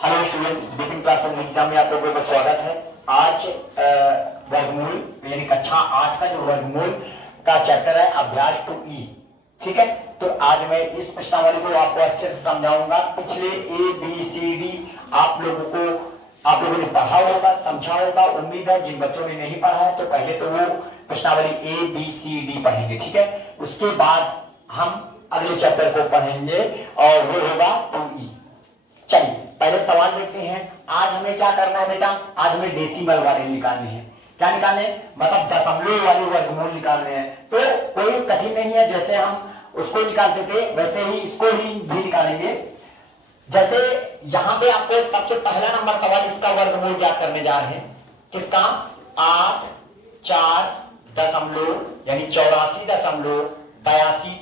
Hello student, basic class exam में आप लोगों का स्वागत है। आज वर्गमूल यानी कक्षा 8 का जो वर्गमूल का चैप्टर है अभ्यास 2E। ठीक है, तो आज मैं इस प्रश्नावली को आपको अच्छे से समझाऊंगा। पिछले ABCD आप लोगों ने पढ़ा होगा, समझा होगा। उम्मीद है जिन बच्चों ने नहीं पढ़ा है तो पहले तो वो प्रश्नावली ABCD पढ़ेंगे। ठीक है, उसके बाद हम अगले चैप्टर को पढ़ेंगे और वो होगा 2E। चलिए पहले सवाल देखते हैं। आज हमें क्या करना है बेटा? आज हमें डेसिमल वाले निकालने हैं। क्या निकालने? मतलब दशमलव वाले वर्गमूल निकालने हैं। तो कोई कठिन नहीं है, जैसे हम उसको निकालते थे वैसे ही इसको भी निकालेंगे। जैसे यहाँ पे आपको सबसे पहला नंबर सवाल, इसका वर्गमूल ज्ञात करने जा रहे हैं। किसका? 8 4 दशमलव यानी 84.82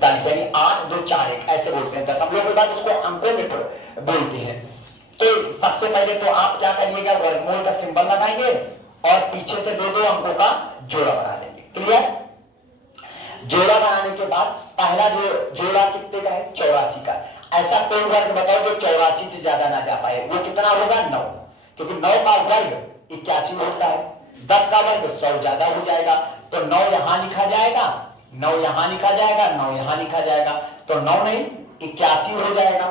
यानी 8 2 4 1 ऐसे बोलते हैं। दशमलव के बाद उसको अंकों में बोलते हैं। तो सबसे पहले तो आप क्या करिएगा, वर्गमूल का सिंबल लगाएंगे और पीछे से दो अंकों का जोड़ा बना लेंगे। क्लियर? जोड़ा बनाने के बाद पहला जो जोड़ा कितने का है? 84 का। ऐसा कोई वर्ग बताओ जो 84 से ज्यादा ना जा पाए। वो कितना होगा? 9, क्योंकि 9 का वर्ग 81 होता है। 10 का वर्ग 100 ज्यादा हो जाएगा। तो 9 यहां लिखा जाएगा, 9 यहां लिखा जाएगा, 9 यहां लिखा जाएगा। तो 9 नहीं 81 हो जाएगा।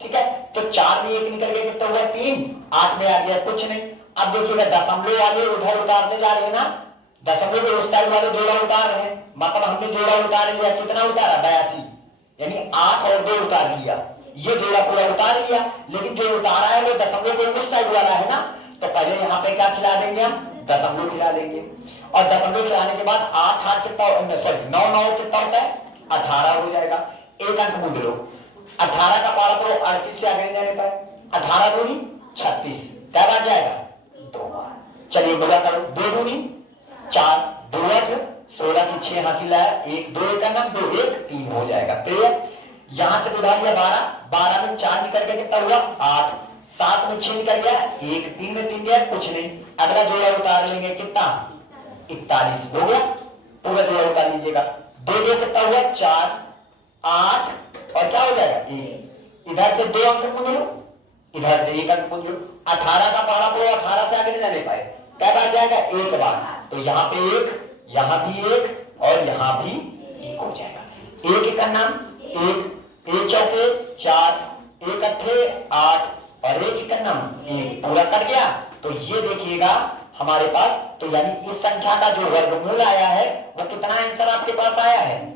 ठीक है, तो 4 में 1 निकल गया, कितना हुआ? 3। 8 में आ गया कुछ नहीं। अब देखिएगा दशमलव वाले उधर उतारने जा रहे हैं ना, दशमलव के उस साइड वाले जोड़ा उतार रहे हैं। मतलब हमने जोड़ा उतार लिया, कितना उतारा? 82, यानी 8 और 2 उतार लिया। ये जोड़ा पूरा उतार लिया, लेकिन जो उतारा है वो दशमलव के उस साइड वाला है ना। तो पहले यहाँ पे क्या खिला देंगे? हम दशमलव खिला देंगे। और दशमलव खिलाने के बाद 8 8 कितना, सॉरी 9 9 कितना होता है? 18 हो जाएगा। एक अंक मूंद लो। 18 का पारा करो, 38 से आगे जाने पाए। 18 दूनी 36, क्या बार जाएगा? 2 बार। चलिए बड़ा करो। 2 दूनी 4, 2 8 16 की 6 हासिल है। 1 2 1 का नाम 2 1 3 हो जाएगा। क्लियर? यहां से उधार लिया 12, 12 में 4 निकल गया, कितना हुआ? 8। 7 में 6 निकल गया, 1 3 में 3 गया, कुछ नहीं। अगला जोड़ा उतार लेंगे, कितना? 41 हो गया। पूरा जोड़ा उतार लीजिएगा। 2 2 कितना हुआ? 4 8 और क्या हो जाएगा? 1। इधर से 2 अंक पूछ लो, इधर से 1 अंक पूछ लो। 18 का पारा को 18 से आगे नहीं जाने पाए, क्या बार जाएगा? 1 बार। तो यहाँ पे 1, यहाँ भी 1 और यहाँ भी 1 हो जाएगा। 1 1 का नाम 1, 1 चौके 4, 1 अट्ठे 8 और 1 1 का नाम 1, पूरा कट गया। तो ये देखिएगा हमारे पास, तो यानी इस संख्या का जो वर्गमूल आया है वो कितना आंसर आपके पास आया है?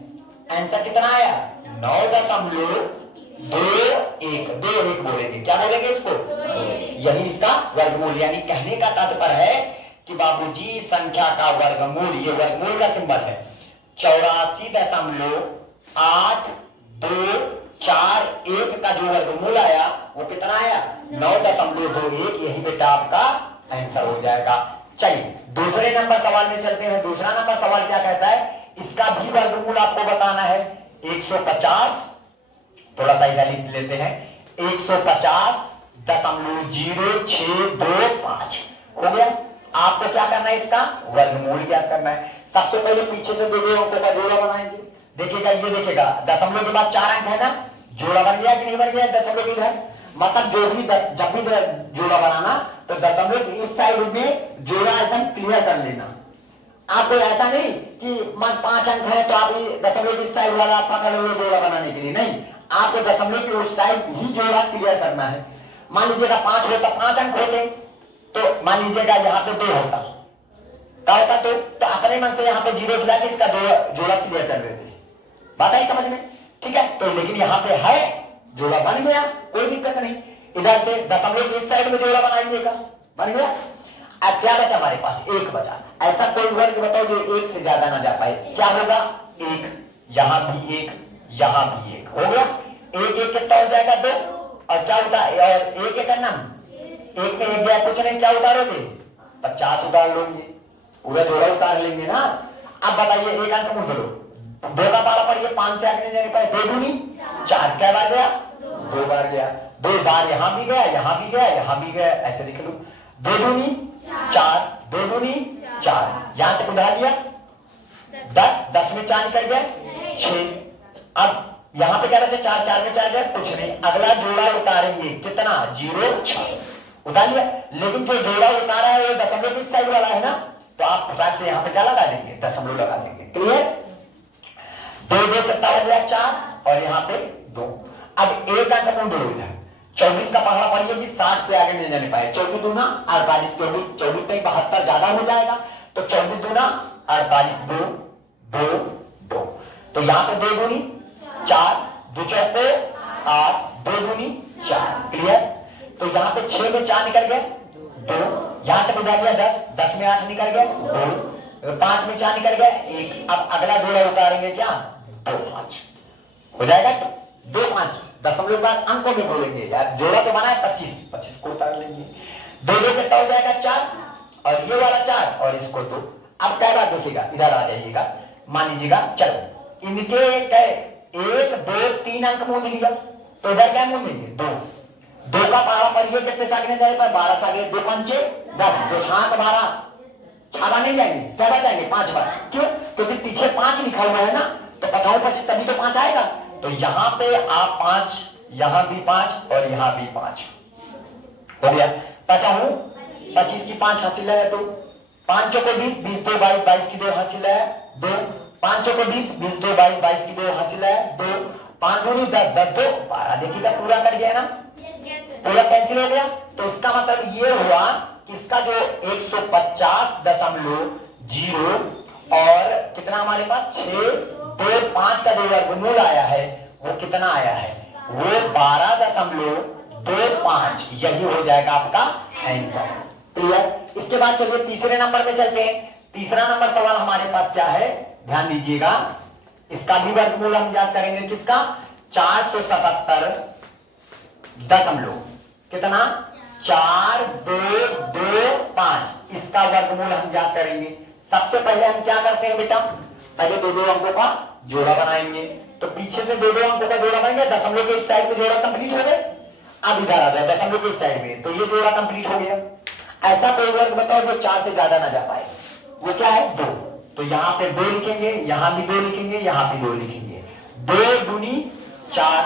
आंसर कितना आया? 9.21 बोलेंगे। क्या बोलेंगे इसको? यही इसका वर्गमूल। यानी कहने का तात्पर्य है कि बाबूजी संख्या का वर्गमूल, ये वर्गमूल का सिंबल है 84.8241 का जो वर्गमूल आया वो कितना आया? 9.21। यही बेटा आपका आंसर हो जाएगा। चलिए दूसरे नंबर सवाल में चलते हैं। दूसरा नंबर सवाल क्या कहता है? इसका भी वर्गमूल आपको बताना है। 150, थोड़ा सा इधर लिख लेते हैं, 150.0625 हो गया। आपको क्या करना है? इसका वर्गमूल ज्ञात करना है। सबसे पहले पीछे से दो अंकों का जोड़ा बनाएंगे। देखिएगा, ये देखिएगा दशमलव के बाद 4 अंक है ना, जोड़ा बन गया कि नहीं बन गया? दशमलव के इधर, मतलब जब भी जोड़ा बनाना तो दशमलव इस साइड में जोड़ा एकदम क्लियर कर लेना। आपको ऐसा नहीं कि मान 5 अंक है तो आप दशमलव इस साइड वाला पकड़ लो जोड़ा बनाने के लिए, नहीं। आपको दशमलव की उस साइड ही जोड़ा क्लियर करना है। मान लीजिएगा 5 होता, 5 अंक होते तो मान लीजिएगा यहाँ पे 2 होता, क्या होता? तो अपने मन से यहाँ पे 0 खिला के इसका जोड़ा क्लियर कर देते। बात आई समझ में? ठीक है, तो लेकिन यहाँ पे है जोड़ा बन गया, कोई दिक्कत नहीं। इधर से दशमलव इस साइड में जोड़ा बनाइएगा, बन गया। अब क्या बचा हमारे पास? 1 बचा। ऐसा कोई वर्ग बताओ जो 1 से ज्यादा ना जा पाए। क्या होगा? 1, यहां भी 1, यहां भी 1 हो गया। 1 1 कितना हो जाएगा? 2। और क्या होता है? और 1 1 का नाम 1 में 1 गया, कुछ नहीं। क्या उतारोगे? 50 उतार लोगे, पूरा जोड़ा उतार लेंगे ना। अब बताइए, 1 अंक मुझ लो, 2 का पारा पड़िए, 5 से आगे नहीं जाने पाए। 2 दूनी 4, क्या बार गया? 2 बार गया। 2 बार यहां भी गया, यहां भी गया, यहां भी गया, ऐसे लिख लो। 2 दूनी 4, 2 दूनी 4, यहां से उधार लिया 10, 10 में 4 निकल गया 6। अब यहाँ पे क्या बचा, 4 4 में 4 गया, कुछ नहीं। अगला जोड़ा उतारेंगे, कितना, 0 6 उतार लिया। लेकिन जो जोड़ा उतारा है वो दशमलव किस साइड वाला है ना, तो आप फटाक से यहाँ पे क्या लगा देंगे, दशमलव लगा देंगे। क्लियर, 2 2 कितना हो गया, 4 और यहाँ पे 2। अब एक अंक मूंद लो इधर, 24 का पहाड़ा पड़िए कि 60 से आगे नहीं जाने पाए। 24 दूना 48, 24 नहीं 72 ज्यादा हो जाएगा, तो 24 दूना 48, 2 2 2। तो यहाँ पे 2 दूनी 4, 2 चौके 8, 2 दूनी 4। क्लियर, तो यहाँ पे 6 में 4 निकल गया 2, यहां से बुझा गया 10, 10 में 8 निकल गया 2, 5 में 4 निकल गया 1। अब अगला जोड़ा उतारेंगे क्या, 2 5 हो जाएगा, 2 5 दशमलव बाद अंकों में बोलेंगे यार, जोड़ा तो बना है 25, 25 को उतार लेंगे। 2 2 कितना हो जाएगा, 4 और ये वाला 4 और इसको 2। अब क्या बात देखिएगा, इधर आ जाइएगा, मान लीजिएगा, चलो इनके 1 2 3 अंक मूंद लिया, तो इधर क्या मूंदेंगे, 2 2 का पहाड़ा पढ़िए कितने से आगे जाए, 12 से आगे, 2 पंचे 10, 2 छाक 12, छावा नहीं जाएंगे, क्या बात जाएंगे 5 बार। क्यों, क्योंकि पीछे 5 लिखा हुआ है ना, तो 50 25 तभी तो 5 आएगा। तो यहाँ पे आप 5, यहाँ भी 5 और यहाँ भी 5 हो गया। 50 25 की 5 हासिल है, तो 5 को 20 20 2 22 22 की 2 हासिल है 2, 5 को 20 20 2 22 22 की 2 हासिल है 2, 5 दूनी 10 10 2 12। देखिएगा पूरा कर गया ना, पूरा कैंसिल हो गया। तो इसका मतलब ये हुआ कि इसका जो 150.0 और कितना हमारे पास 6 2 5 का जो वर्गमूल आया है वो कितना आया है, वो 12.25। यही हो जाएगा आपका आंसर। क्लियर, इसके बाद चलिए तीसरे नंबर पे चलते हैं। तीसरा नंबर सवाल हमारे पास क्या है, ध्यान दीजिएगा, इसका भी वर्गमूल हम याद करेंगे, किसका, 477 दशमलव कितना, 4 2 2 5, इसका वर्गमूल हम याद करेंगे। सबसे पहले हम क्या करते हैं बेटा, पहले 2 2 अंकों का जोड़ा बनाएंगे। तो पीछे से 2 2 अंकों का जोड़ा बन गया, दशमलव के इस साइड में जोड़ा कंप्लीट हो गया। अब इधर आ जाए दशमलव के इस साइड में, तो ये जोड़ा कंप्लीट हो गया। ऐसा कोई वर्ग बताओ जो 4 से ज्यादा ना जा पाए, वो क्या है, 2। तो यहाँ पे 2 लिखेंगे, यहाँ भी 2 लिखेंगे, यहाँ भी 2 लिखेंगे। 2 दूनी 4,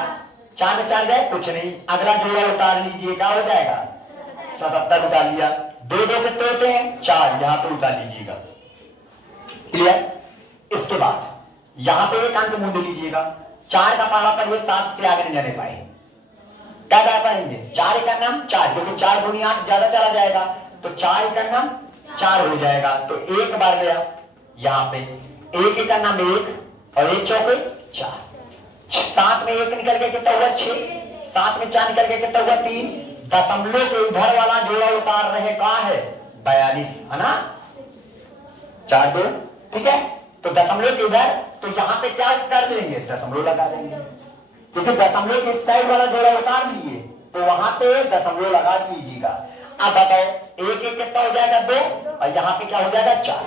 4 में 4 गए, कुछ नहीं। अगला जोड़ा उतार लीजिए, क्या हो जाएगा, 77 उतार लिया। 2 2 कितने होते हैं, 4, यहाँ पे उतार लीजिएगा। क्लियर, इसके बाद यहां पे एक अंक मूंद लीजिएगा, 4 का पहाड़ा पर 7 से आगे नहीं जाने पाए, क्या कर पाएंगे, 4 का नाम 4, क्योंकि 4 दूनी 8 ज्यादा चला जाएगा, तो 4 का नाम 4 हो जाएगा। तो एक बार गया यहाँ पे, 1 का नाम 1 और 1 चौके 4, 7 में 1 निकल गया, कितना हुआ 6, 7 में 4 निकल गया, कितना हुआ 3। दशमलव के इधर वाला जोड़ा उतार रहे कहा है, 42 है ना, 4 2, ठीक है। तो दशमलव के इधर, तो यहाँ पे क्या कर देंगे, दशमलव लगा देंगे, क्योंकि दशमलव के इस साइड वाला जोड़ा उतार लिए, तो वहां पे दशमलव लगा दीजिएगा। अब बताओ 1 1 कितना हो जाएगा, 2 और यहाँ पे क्या हो जाएगा, 4।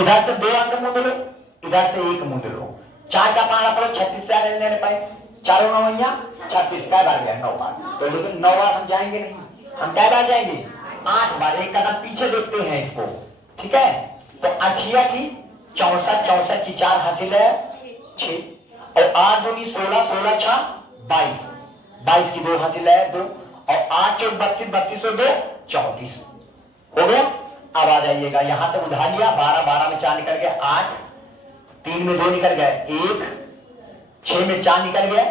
इधर से 2 अंक मूंद लो, इधर से 1 मूंद लो। 4 का पहाड़ा पड़ो, 36 से आगे नहीं पाए, 4 9 36 का बार गया 9 बार। तो लेकिन 9 बार हम जाएंगे नहीं, हम क्या बार जाएंगे, 8 बार। एक कदम पीछे देखते हैं इसको, ठीक है। तो 8 की 64, 64 की 4 हासिल है 6, और 8 दूनी 16, 16 6 22, 22 की 2 हासिल है 2, और 8 चौक 32, 32 और 2 34 हो गया। अब आ जाइएगा, यहां से उधार लिया, 12 12 में 4 निकल गया 8, 3 में 2 निकल गया 1, 6 में 4 निकल गया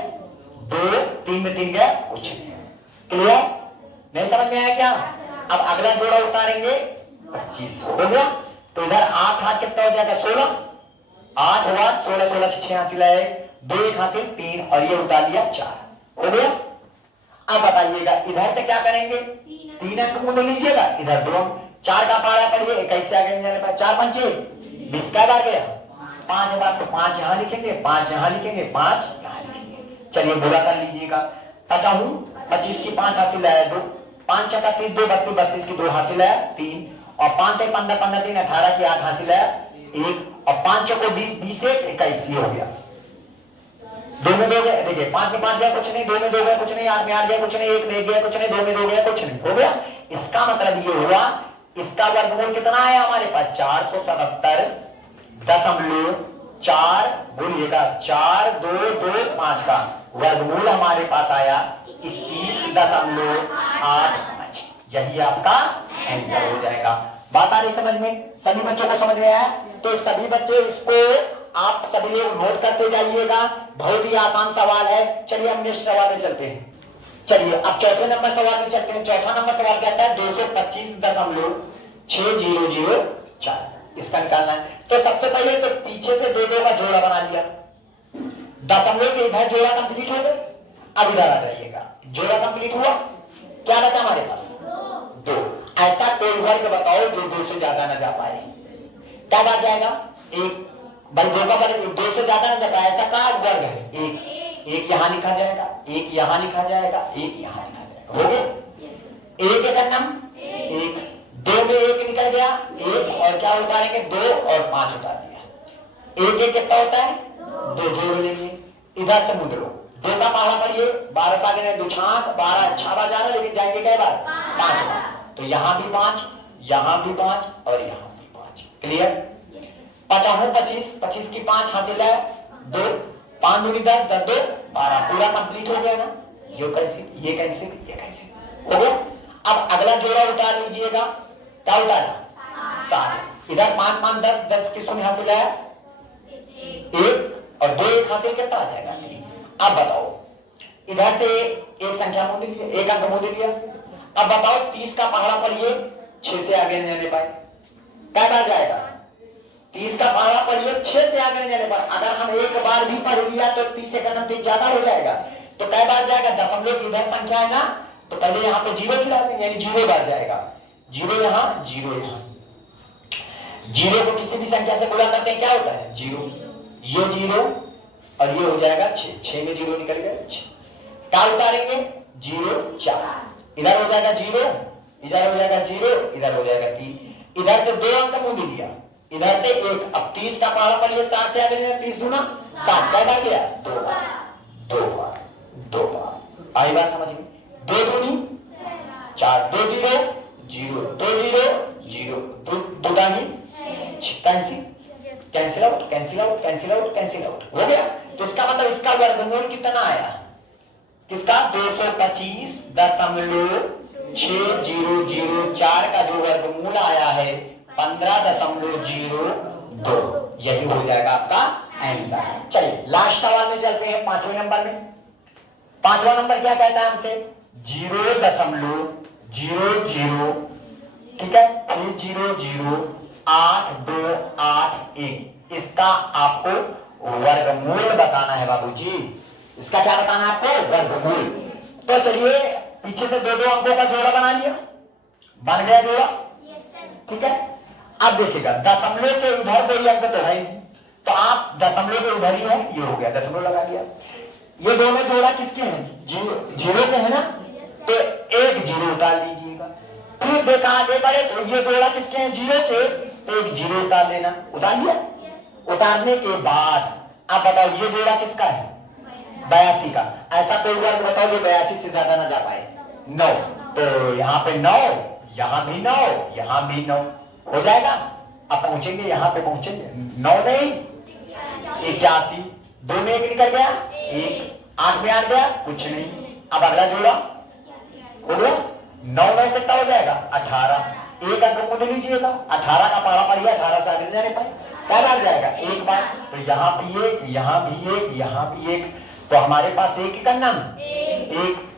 2, 3 में 3 गया कुछ नहीं। क्लियर, नहीं समझ में आया क्या। अब अगला जोड़ा उतारेंगे, 25 हो गया। तो इधर 8 8 कितना हो जाएगा, 16, 8 हुआ 16, 16 की 6 हासिल है 2, 1 हासिल 3, और ये उतार लिया 4 हो गया। अब बताइएगा इधर से क्या करेंगे, 3 अंक मूंद लीजिएगा, इधर 2, 4 का पहाड़ा पड़िए, 21 से आगे नहीं जाने पाए, 4 पंचे 20 का बार गया, 5 बार, तो 5 यहां लिखेंगे, 5 यहां लिखेंगे, 5 यहां लिखेंगे। चलिए बुरा कर लीजिएगा, 25 की 5 हासिल है 2, 5 6 30, 2 32, 32 की 2 हासिल है 3, और 5 3 15, 15 3 18 की 8 हासिल है 1, और 5 को 20, 20 1 21 ये हो गया। 2 में 2 गए, देखिए 5 में 5 गया कुछ नहीं, 2 में 2 गया कुछ नहीं, 8 में 8 गया कुछ नहीं, 1 में 1 गया कुछ नहीं, 2 में 2 गया कुछ नहीं, हो गया। इसका मतलब ये हुआ, इसका वर्गमूल कितना है हमारे पास, 477.4 4 बोलिएगा 4 2 2 5 का वर्गमूल हमारे पास आया 21.85। यही आपका आंसर हो जाएगा। बात आ रही समझ में? सभी बच्चों को समझ में आया? तो सभी बच्चे इसको आप सभी लोग नोट करते जाइएगा। बहुत ही आसान सवाल है। चलिए हम नेक्स्ट सवाल में चलते हैं। चलिए अब चौथे नंबर सवाल में चलते हैं। चौथा नंबर सवाल कहता है 225.6004 इसका निकालना है। तो सबसे पहले तो पीछे से 2 2 का जोड़ा बना लिया। दशमलव के इधर जोड़ा कंप्लीट हो गया। अब इधर आ जाइएगा, जोड़ा कंप्लीट हुआ, क्या बचा हमारे पास? 2। ऐसा कोई वर्ग बताओ जो 2 से ज्यादा ना जा पाए। क्या बात जाएगा? 1 भाई 2 का वर्ग 2 से ज्यादा ना जा पाए, ऐसा का वर्ग है? 1 यहां लिखा जाएगा, 1 यहां लिखा जाएगा, 1 यहां लिखा जाएगा। हो गया? 1 का नाम 1, 2 में 1 निकल गया 1, और क्या उतारेंगे? 2 और 5 उतार दिया। 1 1 कितना होता है? 2 जोड़ लेंगे, इधर से मुड़ लो। 2 का पहाड़ा पढ़िए, 12 का गिने 2 छाक 12 6 बार जाना, लेकिन जाएंगे कई बार? 5 बार। तो यहां भी 5, यहां भी 5 और यहां भी 5। क्लियर? 5 25 25 की 5 हासिल है 2, 5 दूनी 10 10 2 12 पूरा कंप्लीट हो गया ना। ये कैंसिल, ये कैंसिल, ये कैंसिल हो गया। अब अगला जोड़ा उतार लीजिएगा। क्या उतारा? 7। इधर 5 5 10 10 की शून्य हासिल है 1 और 2 1 हासिल कितना आ जाएगा? 3। अब बताओ, इधर से एक संख्या मोड़ लिया, एक अंक मोड़ लिया। अब बताओ 30 का पहाड़ा पढ़िए, 6 से आगे नहीं जाने पाए, क्या कहा जाएगा? 30 का पहाड़ा पढ़िए, 6 से आगे नहीं जाने पाए। अगर हम एक बार भी पढ़ लिया तो 30 का नंबर ज्यादा हो जाएगा। तो कई बार जाएगा? दशमलव की इधर संख्या है ना, तो पहले यहाँ पे 0 खिला देंगे, यानी 0 बार जाएगा। 0 यहाँ, 0 यहाँ। 0 को किसी भी संख्या से गुणा करते हैं, क्या होता है? 0। ये 0 और ये हो जाएगा 6, 6 में 0 निकल गया 6। क्या उतारेंगे? 0 4, इधर हो जाएगा 0, इधर हो जाएगा 0, इधर हो जाएगा 3। इधर से 2 अंक मुंह लिया, इधर से 1। अब 30 का पहाड़ा पढ़िए, 7 से आगे 30 दूना 7, क्या कर गया? 2 बार 2 बार 2 बार। आई बात समझ में? 2 दूनी 4, 2 0 0 2 0 0 2 दानी cancel, cancel out, cancel out, cancel out, cancel out हो गया। तो इसका मतलब इसका वर्गमूल कितना आया? किसका? 225.6004 का जो वर्गमूल आया है 15.02। यही हो जाएगा आपका आंसर। चलिए लास्ट सवाल में चलते हैं, 5वें नंबर में। 5वां नंबर क्या कहता है हमसे? 0.00, ठीक है, 3008281। इसका आपको वर्गमूल बताना है बाबूजी। इसका क्या बताना है आपको? वर्गमूल। तो चलिए पीछे से 2 2 अंकों का जोड़ा बना लिया, बन गया जोड़ा, ठीक है। अब देखिएगा दशमलव के इधर कोई अंक तो है, तो आप दशमलव के उधर ही है, ये हो गया, दशमलव लगा दिया। ये दोनों जोड़ा किसके हैं? 0 के है ना, तो 1 0 उतार लीजिएगा। फिर देखा आगे बढ़े तो ये जोड़ा किसके हैं? 0 के, तो 1 0 उतार लेना। उतार लिया? उतारने के बाद अब बताओ ये जोड़ा किसका है? 82 का। ऐसा कोई वर्ग बताओ जो 82 से ज्यादा ना जा पाए? 9। तो यहाँ पे 9, यहाँ भी 9, यहाँ भी 9 हो जाएगा। अब पहुंचेंगे, यहाँ पे पहुंचेंगे 9 नहीं 81, 2 में 1 निकल गया 1, 8 में 8 गया कुछ नहीं। अब अगला जोड़ा हो गया 9 9 कितना हो जाएगा? 18। एक अंक मुझ लीजिएगा, 18 का पहाड़ा पड़िए, 18 से आगे जाने पाए, क्या लग जाएगा? 1 बार। तो यहाँ भी 1, यहाँ भी 1, यहाँ भी 1। तो हमारे पास 1 का नाम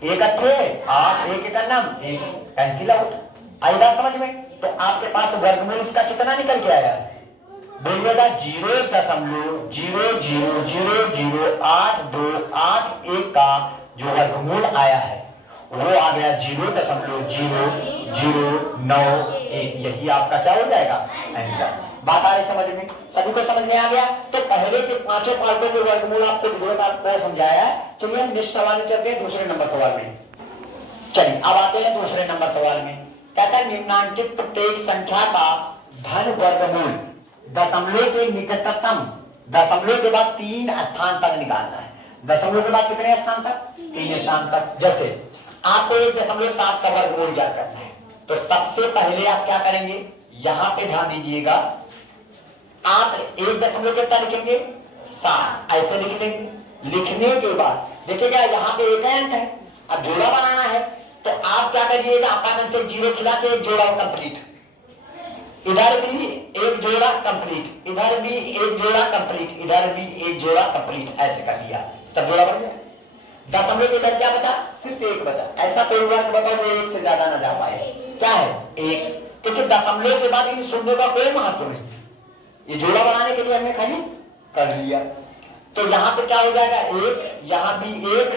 1 अट्ठे 8, 1 का नाम 1, कैंसिल आउट। आई बात समझ में? तो आपके पास वर्गमूल इसका कितना निकल के आया? बोलिएगा 0.00008281 का जो वर्गमूल आया है वो आ गया 0.0091। यही आपका क्या हो जाएगा? आंसर। बात आ रही समझ में? सभी को समझ में आ गया? तो पहले के 5 पार्टों के वर्गमूल आपको आपको समझाया है। चलिए हम नेक्स्ट सवाल में चलते हैं, दूसरे नंबर सवाल में। चलिए अब आते हैं दूसरे नंबर सवाल में। कहता है निम्नांकित प्रत्येक संख्या का धन वर्गमूल दशमलव के निकटतम, दशमलव के बाद 3 स्थान तक निकालना है। दशमलव के बाद कितने स्थान तक? 3 स्थान तक। जैसे आपको 1.7 का वर्गमूल ज्ञात करना है, तो सबसे पहले आप क्या करेंगे? यहां पे ध्यान दीजिएगा, आप 1 कितना लिखेंगे 7 ऐसे लिख देंगे। लिखने के बाद देखिएगा यहाँ पे एक अंक है, अब जोड़ा बनाना है तो आप क्या करिएगा अपान से 0 खिला के एक जोड़ा कंप्लीट, इधर भी एक जोड़ा कंप्लीट, इधर भी एक जोड़ा कंप्लीट, इधर भी एक जोड़ा कंप्लीट, ऐसे कर लिया तब जोड़ा बन गया। दशमलव के इधर क्या बचा सिर्फ 1 बचा। ऐसा कोई वर्ग बताओ जो 1 से ज्यादा ना जा पाए, क्या है 1, क्योंकि दशमलव के बाद इन शून्यों का कोई महत्व नहीं, ये जोड़ा बनाने के लिए हमने खाली कर लिया। तो यहाँ पे क्या हो जाएगा 1, यहाँ भी 1,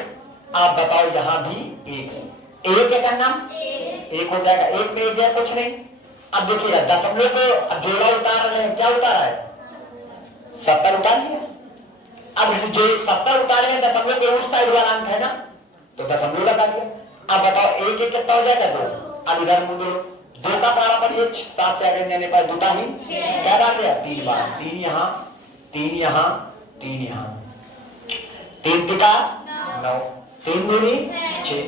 आप बताओ यहाँ भी 1, 1 का नाम 1 हो जाएगा, 1 में 1 गया कुछ नहीं। अब देखिएगा दशमलव को अब जोड़ा उतार रहे हैं, क्या उतारा है 70 उतार लिया। अब जो 70 उतारे हैं दशमलव के उस साइड वाला अंक है ना, तो दशमलव लगा दिया। अब बताओ 1 1 कितना हो जाएगा 2। अब इधर मुझे 2 का पारा पड़िए 7 से आगे जाने पर 2 ही क्या डाल दिया 3 बार, 3 यहाँ 3 यहाँ 3 यहाँ, 3 तिका 9, 3 दूनी 6।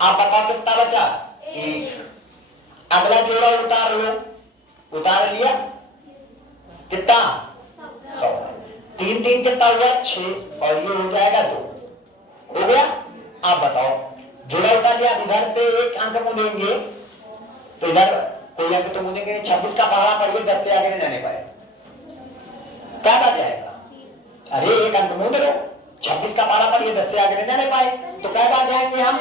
आप बताओ कितना बचा 1। अगला जोड़ा उतार लो, उतार लिया कितना 100, 3 3 कितना हुआ 6 और ये हो जाएगा 2, हो गया। आप बताओ जोड़ा उतार लिया, इधर पे एक अंक मुड़ेंगे तो इधर कोई अंक तो मुड़ेंगे नहीं, 26 का पहाड़ा पड़िए 10 से आगे नहीं जाने पाए, क्या बात जाएगा, अरे एक अंक मुड़ लो 26 का पहाड़ा पड़िए 10 से आगे नहीं जाने पाए तो क्या बात जाएंगे हम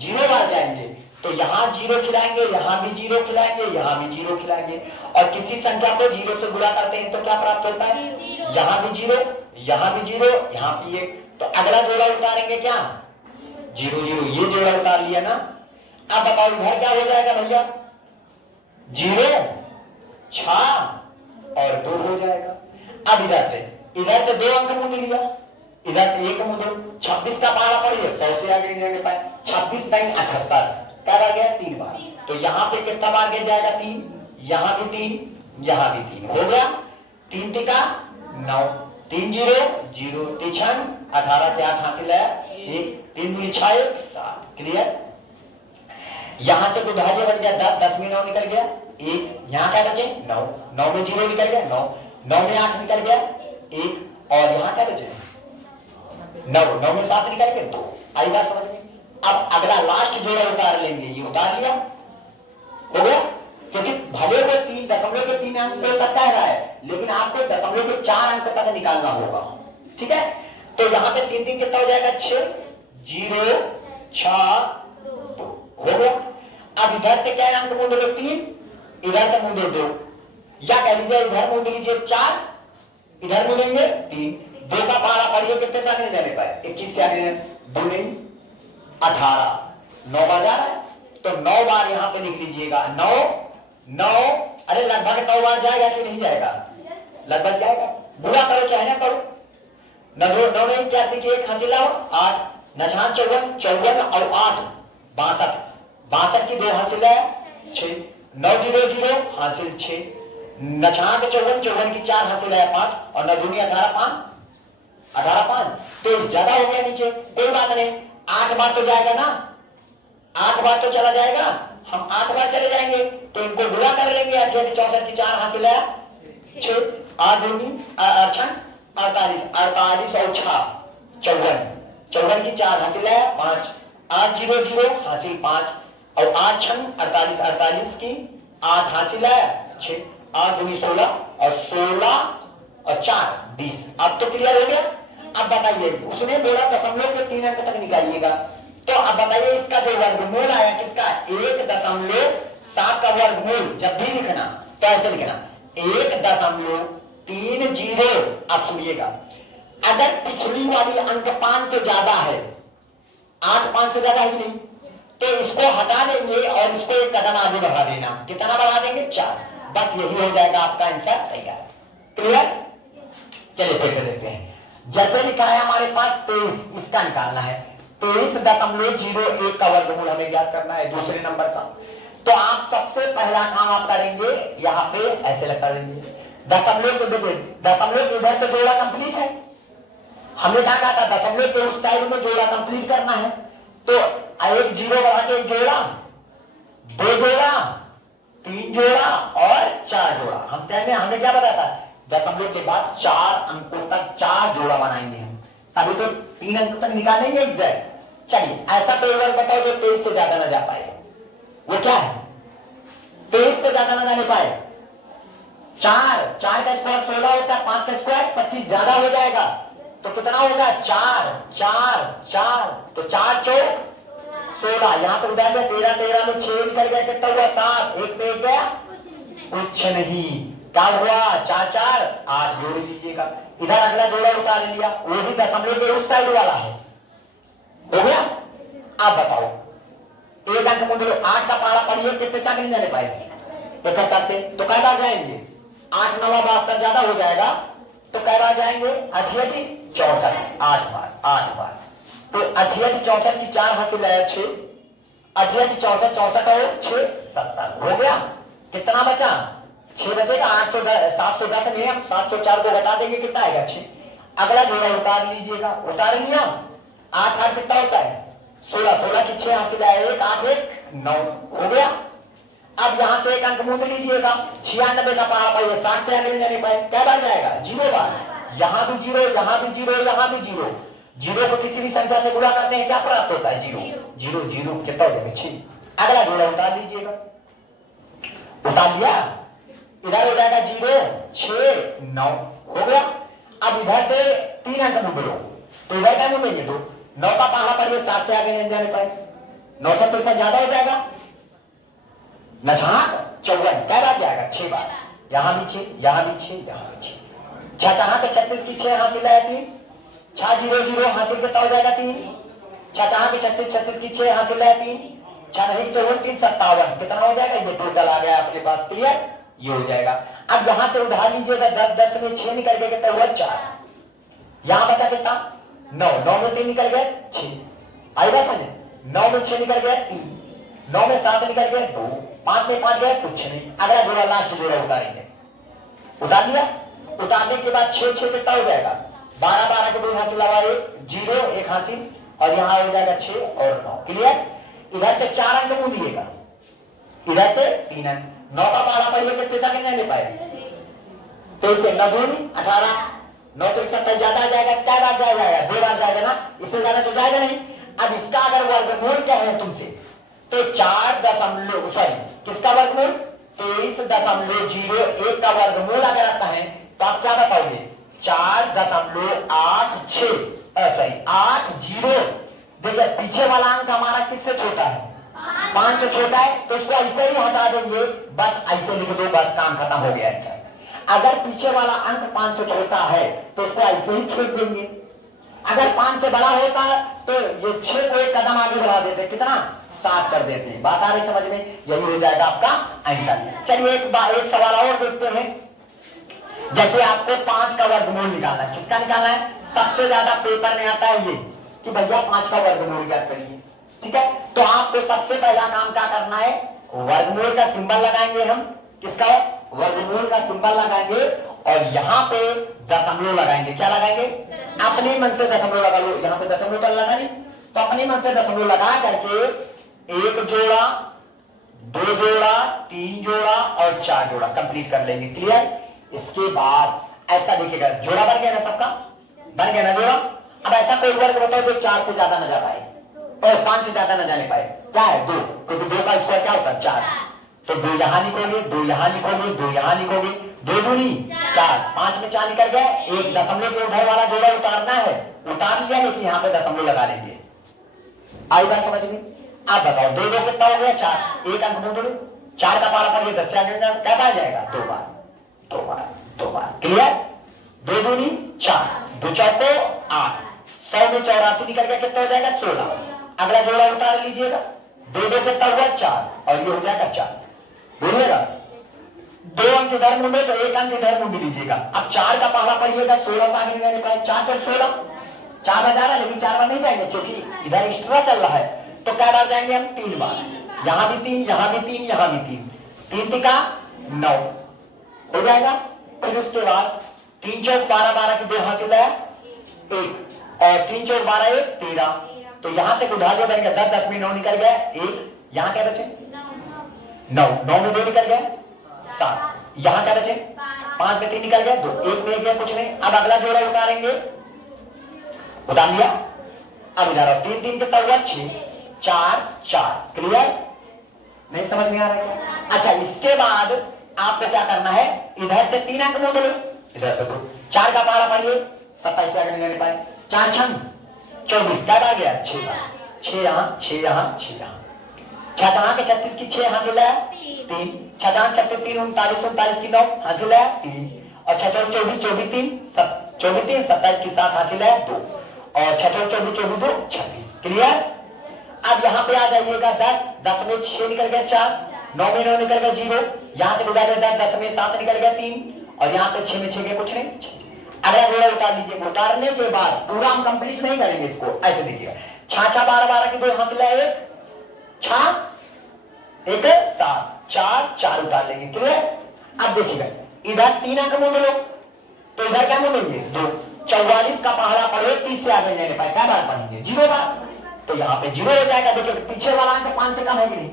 0 बार जाएंगे। तो यहाँ 0 खिलाएंगे, यहाँ भी 0 खिलाएंगे, यहाँ भी 0 खिलाएंगे, और किसी संख्या को 0 से गुणा करते हैं तो क्या प्राप्त होता है, यहाँ भी 0, यहाँ भी 0, यहाँ भी 1। तो अगला जोड़ा उतारेंगे क्या 0 0, ये जोड़ा उतार लिया ना। अब बताओ इधर क्या हो जाएगा भैया 0 6 और 2 हो जाएगा। अब इधर से 2 अंक मुझे लिया, इधर से 1 मुझे 26 का पारा पड़िए 100 से आगे नहीं जाने पाए, 26 9 78 क्या रह गया 3 बार। तो यहाँ पे कितना बार गिर जाएगा 3, यहाँ भी 3, यहाँ भी 3, हो गया 3 तिका 9, 3 0 0 3 18 के 8 हासिल है 1, 3 दूनी 6 1 7, क्लियर। यहाँ से बुधार्य बन गया 10 में 9 निकल गया 1, यहाँ क्या बचे 9, 9 में 0 निकल गया 9, 9 में 8 निकल गया 1, और यहाँ क्या बचे 9, 9 में 7 निकल गए 2। आई बात समझ में। अब अगला लास्ट जोड़ा उतार लेंगे, ये उतार लिया हो गया, क्योंकि भले वो 3 दशमलव के 3 अंक तक कह रहा है लेकिन आपको दशमलव के 4 अंक तक निकालना होगा, ठीक है। तो यहाँ पे 3 3 कितना हो जाएगा 6 0 6 2 हो गया। अब इधर से क्या अंक मूल लो 3, इधर से मूल 2, या कह लीजिए इधर मूल लीजिए 4, इधर मूलेंगे 3, 2 का पारा पढ़िए कितने से आगे नहीं जाने पाए 21 से आगे 2 नहीं 18, 9 बार जा रहा है तो 9 बार यहाँ पे लिख लीजिएगा 9 9, अरे लगभग 9 बार जाएगा कि नहीं जाएगा, लगभग जाएगा, बुरा करो चाहे ना करो। 9 नहीं क्या सीखिए 1 हासिल 8, 9 54 54 और 8 62, 62 की 2 हासिल है 6, 9 0 0 हासिल 6, 9 54 54 की 4 हासिल है 5, और 9 दूनी 18 5 18 5, तो ज्यादा हो गया नीचे, कोई बात नहीं 8 बार तो जाएगा ना, 8 बार तो चला जाएगा, हम 8 बार चले जाएंगे तो इनको गुणा कर लेंगे। 64 की 4 हासिल है 6, 8 दूनी 48 48 और 6 54, 54 की 4 हासिल है 5, 8 0 0 हासिल 5, और 8 6 48 48 की 8 हासिल है 6, 8 दूनी 16 और 16 और 4 20। अब तो क्लियर हो गया। अब बताइए उसने बोला दशमलव के 3 अंक तक निकालिएगा, तो अब बताइए इसका जो वर्गमूल आया किसका 1.7 का वर्गमूल जब भी लिखना तो ऐसे लिखना 1.30। आप सुनिएगा अगर पिछली वाली अंक 5 से ज्यादा है, 8 5 से ज्यादा ही नहीं, तो इसको हटा देंगे और इसको एक कदम आगे बढ़ा देना, कितना बढ़ा देंगे 4, बस यही हो जाएगा आपका आंसर तैयार। क्लियर, चलिए फिर से देखते हैं। जैसे लिखा है हमारे पास 23, इसका निकालना है 23.01 का वर्गमूल हमें ज्ञात करना है दूसरे नंबर का। तो आप सबसे पहला काम आप करेंगे यहाँ पे ऐसे कर लेंगे दशमलव को, देखिए दशमलव के इधर तो जोड़ा कंप्लीट है, हमने कहा था दशमलव के उस साइड में जोड़ा कंप्लीट करना है, तो एक 0 बढ़ा के 1 जोड़ा 2 जोड़ा 3 जोड़ा और 4 जोड़ा। हमने क्या बताया था दशमलव के बाद 4 अंकों तक 4 जोड़ा बनाएंगे हम, तभी तो 3 अंक तक निकालेंगे एग्जैक्ट। चलिए ऐसा कोई वर्ग बताओ जो 23 से ज्यादा ना जा पाए, वो क्या है? 23 से ज्यादा ना जाने पाए। 4 का स्क्वायर 16 होता है, 5 का स्क्वायर 25 ज्यादा हो जाएगा, तो कितना होगा? 4 4 4, तो 4 चौक 16। यहां से उधर गया 13, 13 में 6 निकल गया, कितना हुआ? 7, एक पे एक गया, कुछ नहीं, क्या हुआ? 4 4 8 जोड़ दीजिएगा। इधर अगला जोड़ा उतार लिया, वो भी दशमलव के उस साइड वाला है, हो गया। आप बताओ एक अंक मूंद लो, 8 का पहाड़ा पढ़िए, कितने तक नहीं जाने पाएंगे? 71 से, तो कै बार जाएंगे? 8 9 72 ज्यादा हो जाएगा, तो कै बार जाएंगे? 88 64, 8 बार, 8 बार। तो 88 64 की 4 हासिल है 6, 88 64 64 और 6 70, हो गया। कितना बचा? 6 बचेगा। 8 तो 710 में हम 704 को घटा देंगे, कितना आएगा? 6। अगला जोड़ा उतार लीजिएगा, उतार लिया। 8 8 कितना होता है? 16, 16 की 6 हासिल है 1, 8 1 9, हो गया। अब यहां से एक अंक मूंद लीजिएगा, 96 का पहाड़ा पाइए, 60 से आगे नहीं जाने पाए, क्या बार जाएगा? 0 बार। यहां भी 0, यहां भी 0, यहां भी 0। 0 को किसी भी संख्या से गुणा करते हैं, क्या प्राप्त होता है? 0 0 0, कितना हो जाएगा? 6। अगला जोड़ा उतार लीजिएगा, उतार लिया। इधर हो जाएगा 0 6 9, हो गया। अब इधर से 3 अंक मूंद लो, तो इधर क्या मूंदेंगे? 2। 9 का पहाड़ा पढ़िए, 7 से आगे नहीं जाने पाए, 9 से 63 ज्यादा हो जाएगा, नछाक 54, क्या बात जाएगा? 6 बार। यहां भी 6, यहां भी 6, यहां भी 6। 6 के 36 की 6 हासिल है 3, 6 0 0 हासिल कितना हो जाएगा? 3। 6 के 36 36 की 6 हासिल है 3, 6 नहीं 54 3 57, कितना हो जाएगा? ये टोटल आ गया आपके पास, क्लियर? ये हो जाएगा। अब यहां से उधार लीजिएगा, 10 10 में 6 निकल गया, कितना हुआ? 4। यहां बचा कितना? 9, 9 में 3 निकल गए 6, आएगा समझ? 9 में 6 निकल गया 3, 9 में 7 निकल गए 2, 5 में 5 गए, कुछ नहीं। अगला जोड़ा लास्ट जोड़ा उतारेंगे, उतार लिया। उतारने के बाद 6 6 कितना हो जाएगा? 12 12 के 2 हासिल लगा 1 0 1 हासिल, और यहां हो जाएगा 6 और 9, क्लियर? इधर से 4 अंक मूंदिएगा, इधर से 3 अंक। 9 का पहाड़ा पढ़िए, कितने सेकंड नहीं पाए? तो इसे 9 दूनी 18, 9 तो 70 ज्यादा आ जाएगा, क्या बार जाएगा? 2 बार जाएगा ना, इससे ज्यादा तो जाएगा नहीं। अब इसका अगर वर्गमूल क्या है तुमसे, तो 4 दशमलव सॉरी किसका वर्गमूल? 23.01 का वर्गमूल अगर आता है, तो आप क्या बताओगे? 4.86 सॉरी 80। देखिए पीछे वाला अंक हमारा किससे छोटा है? 5 से छोटा है, तो इसको ऐसे ही हटा देंगे, बस ऐसे लिख दो, बस काम खत्म हो गया। अगर पीछे वाला अंक 5 से छोटा है, तो उसको ऐसे ही फेंक देंगे। अगर 5 से बड़ा होता तो ये 6 को एक कदम आगे बढ़ा देते, कितना? 7 कर देते हैं। बात आ रही समझ में? यही हो जाएगा आपका आंसर। चलिए एक सवाल और देखते हैं। जैसे आपको 5 का वर्गमूल निकालना है, किसका निकालना है? सबसे ज्यादा पेपर में आता है ये कि भैया 5 का वर्गमूल ज्ञात करिए, ठीक है? तो आपको सबसे पहला काम क्या करना है? वर्गमूल का सिंबल लगाएंगे हम, किसका? वर्गमूल का सिंबल लगाएंगे, और यहाँ पे दशमलव लगाएंगे। क्या लगाएंगे? अपने मन से दशमलव लगा लो, यहाँ पे दशमलव तो लगा नहीं, तो अपने मन से दशमलव लगा करके 1 जोड़ा 2 जोड़ा 3 जोड़ा और 4 जोड़ा कंप्लीट कर लेंगे, क्लियर? इसके बाद ऐसा देखिएगा, जोड़ा बन गया ना सबका? बन गया ना जोड़ा? अब ऐसा कोई वर्ग बताओ जो 4 से ज्यादा न जा पाए और 5 से ज्यादा न जाने पाए। क्या है? 2, क्योंकि 2 का स्क्वायर क्या होता है? 4। तो 2 यहां लिखोगे, 2 यहां लिखोगे, 2 यहां लिखोगे, 2 दूनी 4, 5 में 4 निकल गए। एक दशमलव के उधर वाला जोड़ा उतारना है, उतार लिया, लेकिन यहाँ पे दशमलव लगा लेंगे। आई बात समझ में? आप बताओ 2 2 कितना हो गया? 4, एक अंक मूंद लो, 4 का पहाड़ा पढ़िए, 10 से आगे क्या बार जाएगा? 2 बार 2 बार 2 बार, क्लियर? 2 दूनी 4, 2 चौको 8, 100 में 84 निकल गया, कितना हो जाएगा? 16। अगला जोड़ा उतार लीजिएगा, 2 2 कितना हुआ? 4, और ये हो जाएगा 4, बोलिएगा। 2 अंक इधर मूंदे तो 1 अंक इधर मूंद लीजिएगा। अब 4 का पहाड़ा पढ़िएगा, 16 से आगे नहीं जाने पाए, 4 4 16, 4 बार जा रहा है, लेकिन 4 बार नहीं जाएंगे क्योंकि इधर एक्स्ट्रा चल रहा है। तो क्या बार जाएंगे हम? 3 बार। यहां भी 3, यहां भी 3, यहां भी 3, 3 टिका 9 हो जाएगा। फिर उसके बाद 3 चौक 12, 12 की 2 हासिल है 1, और 3 चौक 12 1 13, तो यहां से उधार जो बनेगा 10 10 में 9 निकल गया 1, यहां क्या बचे? 9 9 में 2 निकल गया 7, यहाँ क्या बचे 5 में 3 निकल गए 2, 1 में 1 गया कुछ नहीं। अब अगला जोड़ा उतारेंगे, उतार लिया। अब इधर 3 3 कितना हुआ 6, 4 4। क्लियर? नहीं समझ में आ रहा है? अच्छा, इसके बाद आपको क्या करना है, इधर से 3 अंक मोड़ लो, इधर से 2, 4 का पहाड़ा पढ़िए 27 से आगे नहीं पाए, 4 छंग 24, क्या आ गया 6 बार, 6 यहाँ 6 यहाँ 6 यहाँ, 6 यहाँ के 36 की 6 हासिल है 3, 6 यहाँ 36 3 39 39 की 9 हासिल है 3, और 6 24 24 3 24 3 27 की 7 हासिल है 2, और 6 24 24 2 26। क्लियर? अब यहाँ पे आ जाइएगा 10, 10 में 6 निकल गया 4, 9 में 9 निकल गया 0, यहाँ से उड़ा देता 10 में 7 निकल गया 3, और यहाँ पे 6 में 6 के कुछ नहीं। अगला जोड़ा उतार लीजिए। उतारने के बाद पूरा हम कंप्लीट नहीं करेंगे इसको, ऐसे देखिएगा 6 6 12 12 की 2 हासिल है 1, 6 1 7 4 4 उतार लेंगे। क्लियर? अब देखिएगा इधर 3 अंक मोड़ लो, तो इधर क्या मोड़ेंगे 2, 44 का पहाड़ा पढ़े 30 से आगे नहीं पाए, क्या बार पढ़ेंगे 0 बार, तो यहाँ पे 0 हो जाएगा। देखिए पीछे वाला अंक 5 से कम है कि नहीं,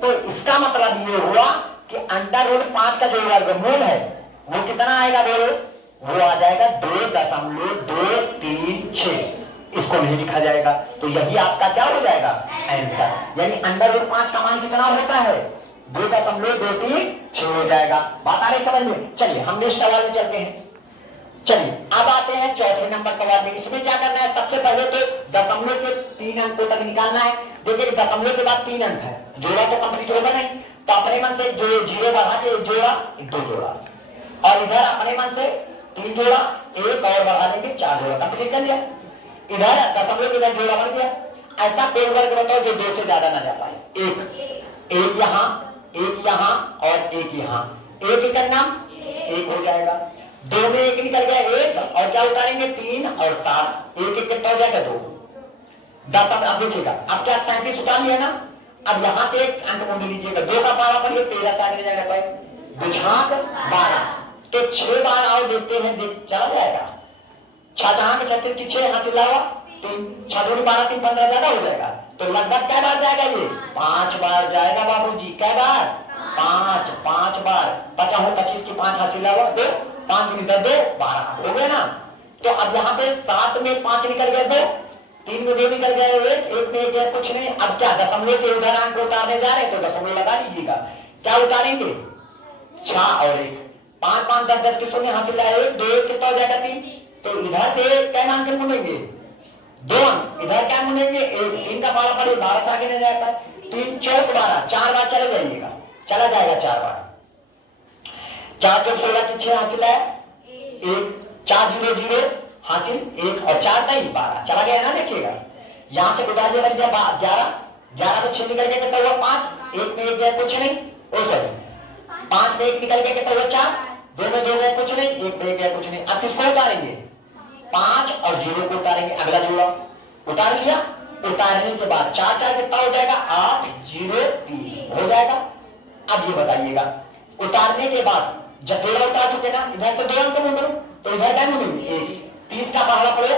तो इसका मतलब ये हुआ कि अंडर रूट 5 का जो वर्गमूल है वो कितना आएगा बोलो, वो आ जाएगा 2.236। इसको नहीं लिखा जाएगा, तो यही आपका क्या हो जाएगा आंसर। यानी अंडर रूट 5 का मान कितना होता है 2.236 हो जाएगा। बात आ रही समझ में? चलिए हम नेक्स्ट सवाल में चलते हैं। चलिए अब आते हैं चौथे नंबर सवाल में। इसमें क्या करना है, सबसे पहले तो दशमलव के 3 अंकों तक निकालना है। देखिए दशमलव के बाद 3 अंक है, जोड़ा तो कंप्लीट होगा नहीं, तो अपने मन से जो 0 बढ़ा के 1 जोड़ा 2 जोड़ा, और इधर अपने मन से 3 जोड़ा 1 और बढ़ा देंगे 4 जोड़ा, कंप्लीट कर लिया। इधर दशमलव के इधर जोड़ा बन गया। ऐसा कोई वर्ग बताओ जो 2 से ज्यादा ना जा पाए। एक यहाँ, एक यहाँ और एक यहाँ, एक का नाम 1 हो जाएगा। 2 में 1 निकल गया 1, और क्या उतारेंगे 3 और 7, 1 1 कितना हो जाएगा 2, 10। अब देखिएगा अब क्या 37 उतार लिया ना, अब यहाँ से एक अंक मोड़ लीजिएगा, 2 का पारा पढ़िए 13 से आगे जाएगा, बुझाक 12, तो 6 बार आओ देखते हैं, देख चला जाएगा। 6 जहां के 36 की 6 हासिल लावा, 3 6 2 12 3 15 ज्यादा हो जाएगा, तो लगभग क्या बार जाएगा ये 5 बार जाएगा बाबूजी। क्या बार 5 बार। 25 की 5 हासिल लावा, 2 5 2 12 हो गया ना। तो अब यहाँ पे 7 में 5 निकल गया 2, 3 में 2 निकल गया 1 में 1 गया कुछ नहीं। अब क्या दशमलव के उधर अंक उतारने जा रहे हैं, तो दशमलव लगा लीजिएगा। क्या उतारेंगे 6 और 1, 5 5 10 10 की 0 हासिल लाए 1 2 1 कितना हो जाएगा 3, तो इधर से क्या मान के मुड़ेंगे 2 अंक, इधर क्या मुड़ेंगे 1, 3 का पारा पड़े 12 से आगे नहीं जाता, 3 4 12 4 बार चले जाइएगा, चला जाएगा 4 बार। 4 4 16 की 6 हासिल है 1, 4 0 0 हासिल 1 और 4 नहीं 12 चला गया ना। देखिएगा यहाँ से गुजार बन गया 11, 11 में 6 निकल गया कितना हुआ 5, 1 में 1 गया कुछ नहीं, ओ सॉरी 5 में 1 निकल गया कितना हुआ 4, 2 में 2 गया कुछ नहीं, 1 में 1 गया कुछ नहीं। अब किसको उतारेंगे 5 और 0 को उतारेंगे। अगला जोड़ा उतार लिया, उतारने के बाद 4 4 कितना हो जाएगा 8 0 3 हो जाएगा। अब ये बताइएगा उतारने के बाद जब जोड़ा उतार चुके ना, इधर से 2 अंक मोड़ो, तो इधर क्या मोड़ेंगे 1, 30 का पहाड़ा पड़े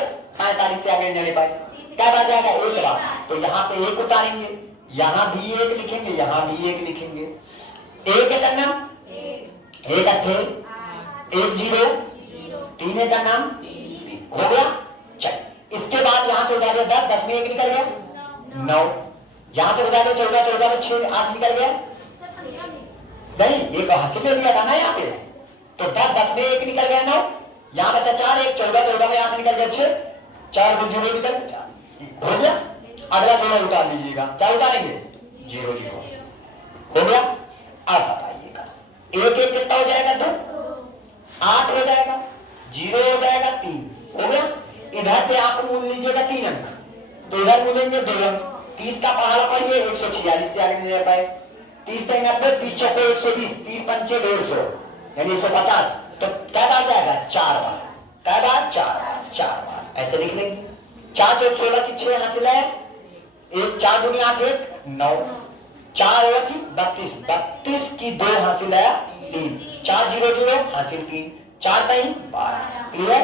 45 से आगे नहीं पाए, क्या बात जाएगा 1 बार, तो यहाँ पे 1 उतारेंगे, यहाँ भी 1 लिखेंगे, यहाँ भी 1 लिखेंगे। 1 का नाम 1 अट्ठे 1 0 3 का नाम हो गया। चल इसके बाद यहाँ से उतार 10, 10 में 1 निकल गया 9, यहाँ से उतार 14, 14 में 6 8 निकल गया नहीं, एक हासिल ले लिया था ना यहाँ पे, तो 10 10 में 1 निकल गया 9, यहाँ बचा 4 1 14 14 में यहाँ से निकल गया 6 4 2 0 निकल गया 4 हो गया। अगला जोड़ा उतार लीजिएगा, क्या उतारेंगे 0 0 हो गया। अब बताइएगा 1 1 कितना हो जाएगा 2 8 हो जाएगा, 0 हो जाएगा 3 हो गया। इधर पे आप मूल लीजिएगा 3 अंक, तो इधर मिलेंगे 2 अंक, 30 का पहाड़ा पढ़िए 146 से आगे नहीं जा पाए, 30 पे 90 30 चौके 120 3 पंचे 150 यानी 150, तो क्या बार जाएगा 4 बार, क्या बार 4 बार ऐसे लिख लेंगे। 4 4 16 की 6 हासिल है 1, 4 दुनिया 1 9, 4 और 32 32 की 2 हासिल है 3, 4 0 0 हासिल 3 4 3 12 क्लियर।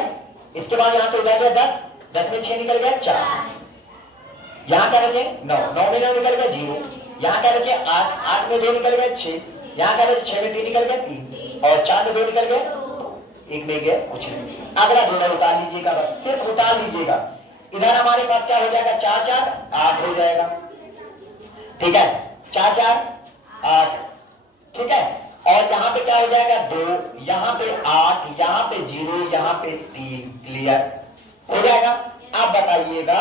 इसके बाद यहाँ से उधर गया 10, 10 में 6 निकल गया 4, यहाँ क्या बचे 9, 9 में 9 निकल गया 0, यहाँ क्या बचे 8, 8 में 2 निकल गया 6, यहाँ क्या बचे 6 में 3 निकल गए 3 और 4 में 2 निकल गए 1 में गए कुछ नहीं। अगला जोड़ा उतार लीजिएगा, बस सिर्फ उतार लीजिएगा। इधर हमारे पास क्या हो जाएगा 4 4 8 हो जाएगा, ठीक है 4 4 8, ठीक है। और यहाँ पे क्या हो जाएगा 2, यहाँ पे 8, यहाँ पे 0, यहाँ पे 3, क्लियर हो जाएगा। अब बताइएगा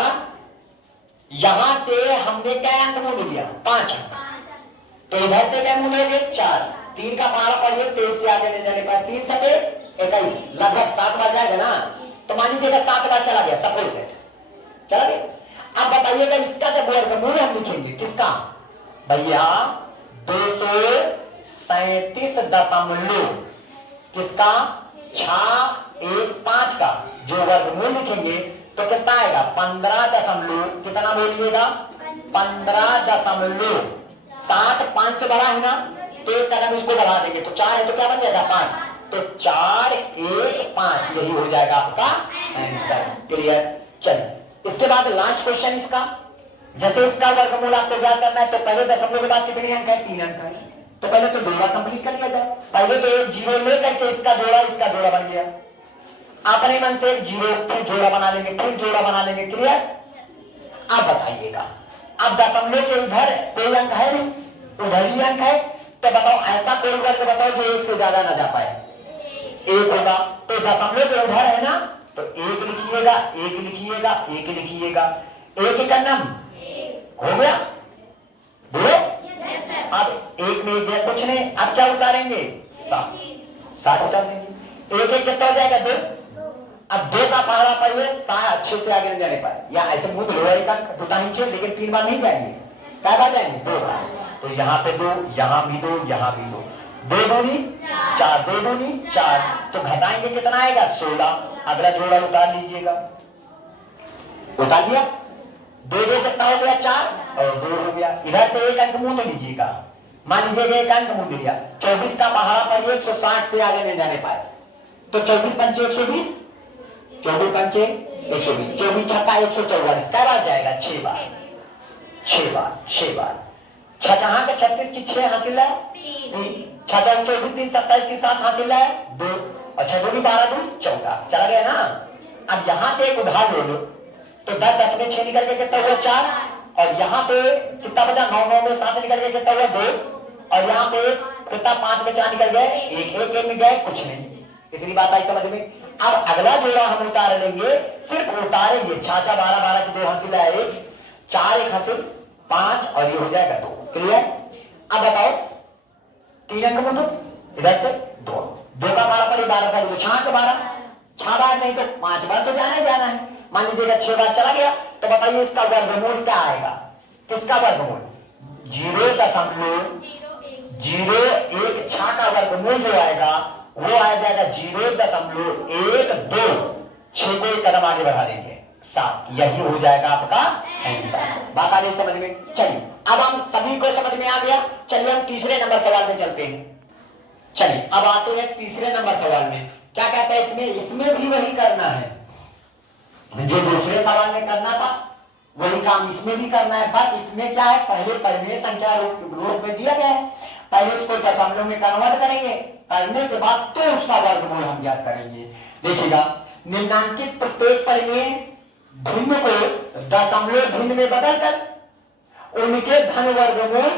यहां से हमने क्या अंक मूल लिया 5, तो इधर से क्या मूल है 4, 3 का पहाड़ा पढ़िए 23 से आगे नहीं जाने पाए, 3 सके 21, लगभग 7 बार जाएगा ना, तो मान लीजिएगा 7 बार चला गया, सपोज है चला गया। अब बताइएगा इसका जब वर्गमूल हम लिखेंगे किसका भैया 237.5 किसका 615 का जो वर्गमूल लिखेंगे तो कितना आएगा 15 दशमलव कितना बोलिएगा 15.7, 5 से बड़ा है ना, तो एक कदम इसको बढ़ा देंगे तो 4 है तो क्या बन जाएगा 5, तो 4 1 5 यही हो जाएगा आपका आंसर, क्लियर। चलिए इसके बाद लास्ट क्वेश्चन इसका, जैसे इसका वर्गमूल आपको ज्ञात करना है तो पहले दशमलव के बाद कितने अंक है 3 अंक है, तो पहले तो जोड़ा कंप्लीट कर लिया जाए। पहले तो एक 0 लेकर के इसका जोड़ा बन गया, अपने मन से एक 0 फिर जोड़ा बना लेंगे, फिर जोड़ा बना लेंगे, क्लियर। अब बताइएगा अब दशमलव के इधर कोई अंक है नहीं, उधर ही अंक है, तो बताओ ऐसा कोई वर्ग बताओ जो 1 से ज्यादा ना जा पाए, 1 होगा, तो दशमलव के उधर है ना, तो 1 लिखिएगा 1 लिखिएगा 1 लिखिएगा, 1 का नाम हो गया बोलो। अब 1 में गया कुछ नहीं, अब क्या उतारेंगे 60 उतार देंगे, 1 1 कितना हो जाएगा 2, अब 2 का पहाड़ा पढ़िए 6 से आगे नहीं जाने पाए, या ऐसे मुंह लो एक अंक 2 नीचे, लेकिन 3 बार नहीं जाएंगे, क्या बार जाएंगे 2 बार, तो यहाँ पे 2, यहाँ भी 2, यहाँ भी 2, 2 दूनी 4, 2 दूनी 4, तो घटाएंगे कितना आएगा 16। अगला जोड़ा उतार लीजिएगा, उतार लिया 2 2 कितना हो गया 4 और 2 हो गया, इधर से एक अंक मूंद लीजिएगा, मान लीजिएगा एक अंक मूंद लिया, 24 का पहाड़ा पढ़िए 160 से आगे नहीं जाने पाए, तो 24 पंचे 120, 24 पंचे 120, 24 छक्का 144, क्या बार जाएगा 6 बार 6 बार 6 बार, छहाँ के 36 की 6 हासिल है 3, 6 24 3 27 की 7 हासिल है 2, और 6 2 12 2 14, चला गया ना। अब यहाँ से एक उधार ले लो, तो 10 10 में 6 निकल के कितना हुआ 4, और यहाँ पे कितना बचा 9 9 में 7 निकल के कितना हुआ 2, और यहाँ पे कितना 5 में 4 निकल गए 1 1 में गए कुछ नहीं, इतनी बात आई समझ में। अब अगला जोड़ा हम उतार लेंगे, सिर्फ उतारेंगे 6 6 12 12 की 2 हासिल है 1, 4 1 हासिल 5 और ये हो जाएगा 2, क्लियर। अब बताओ 3 अंक में 2 इधर से 2 का 12 पर 12 था 6 के 12, 6 बार नहीं तो 5 बार तो जाना ही जाना है, मान लीजिएगा 6 बार चला गया, तो बताइए इसका वर्गमूल क्या आएगा, किसका वर्गमूल 0.01 6 का वर्गमूल जो आएगा वो आ जाएगा 0.12, 6 को एक कदम आगे बढ़ा देंगे 7, यही हो जाएगा आपका आंसर। बात आ रही समझ में। चलिए अब हम सभी को समझ में आ गया, चलिए हम तीसरे नंबर सवाल में चलते हैं। चलिए अब आते हैं तीसरे नंबर सवाल में, क्या कहता है इसमें भी वही करना है जो दूसरे सवाल में करना था, वही काम इसमें भी करना है, बस इसमें क्या है पहले परिमेय संख्या रूप में दिया गया है, पहले इसको दशमलव में कन्वर्ट करेंगे, करने के बाद तो उसका वर्गमूल हम ज्ञात करेंगे। देखिएगा निम्नांकित प्रत्येक परिमेय भिन्न को दशमलव भिन्न में बदलकर उनके धन वर्गमूल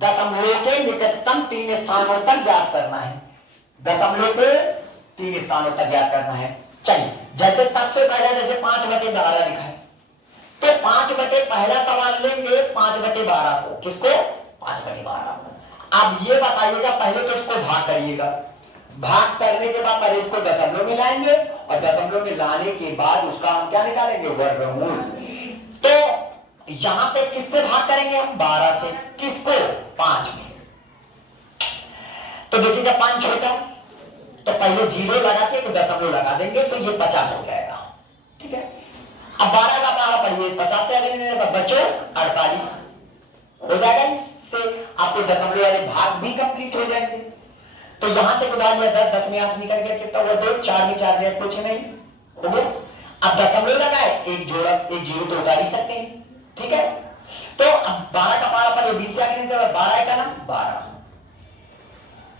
दशमलव के निकटतम 3 स्थानों तक ज्ञात करना है, दशमलव के 3 स्थानों तक ज्ञात करना है। चलिए जैसे सबसे पहले जैसे 5/12 लिखा है, तो 5 पहला सवाल लेंगे 5/12 को, किसको 5/12 को। अब ये बताइएगा पहले तो इसको भाग करिएगा, भाग करने के बाद पहले इसको दशमलव में लाएंगे और दशमलव में लाने के बाद उसका हम क्या निकालेंगे वर्गमूल। तो यहां पे किससे भाग करेंगे हम 12 से, किसको 5 में, तो देखिएगा 5 छोटा तो पहले 0 लगा के तो दशमलव लगा देंगे तो ये 50 हो जाएगा, ठीक है। अब 12 का पहाड़ा पढ़िए 50 से अगर बचो 48 हो जाएगा, इससे आपके दशमलव वाले भाग भी कंप्लीट हो जाएंगे। तो यहां से गुना लिया 10 10 में 8 निकल गया, कितना हुआ 2, 4 में 4 गया कुछ नहीं हो गया। अब दशमलव लगाए एक जोड़ा एक 0 तो उतार ही सकते हैं, ठीक है। तो अब 12 का पहाड़ा पर 20 से आगे 12 का ना 12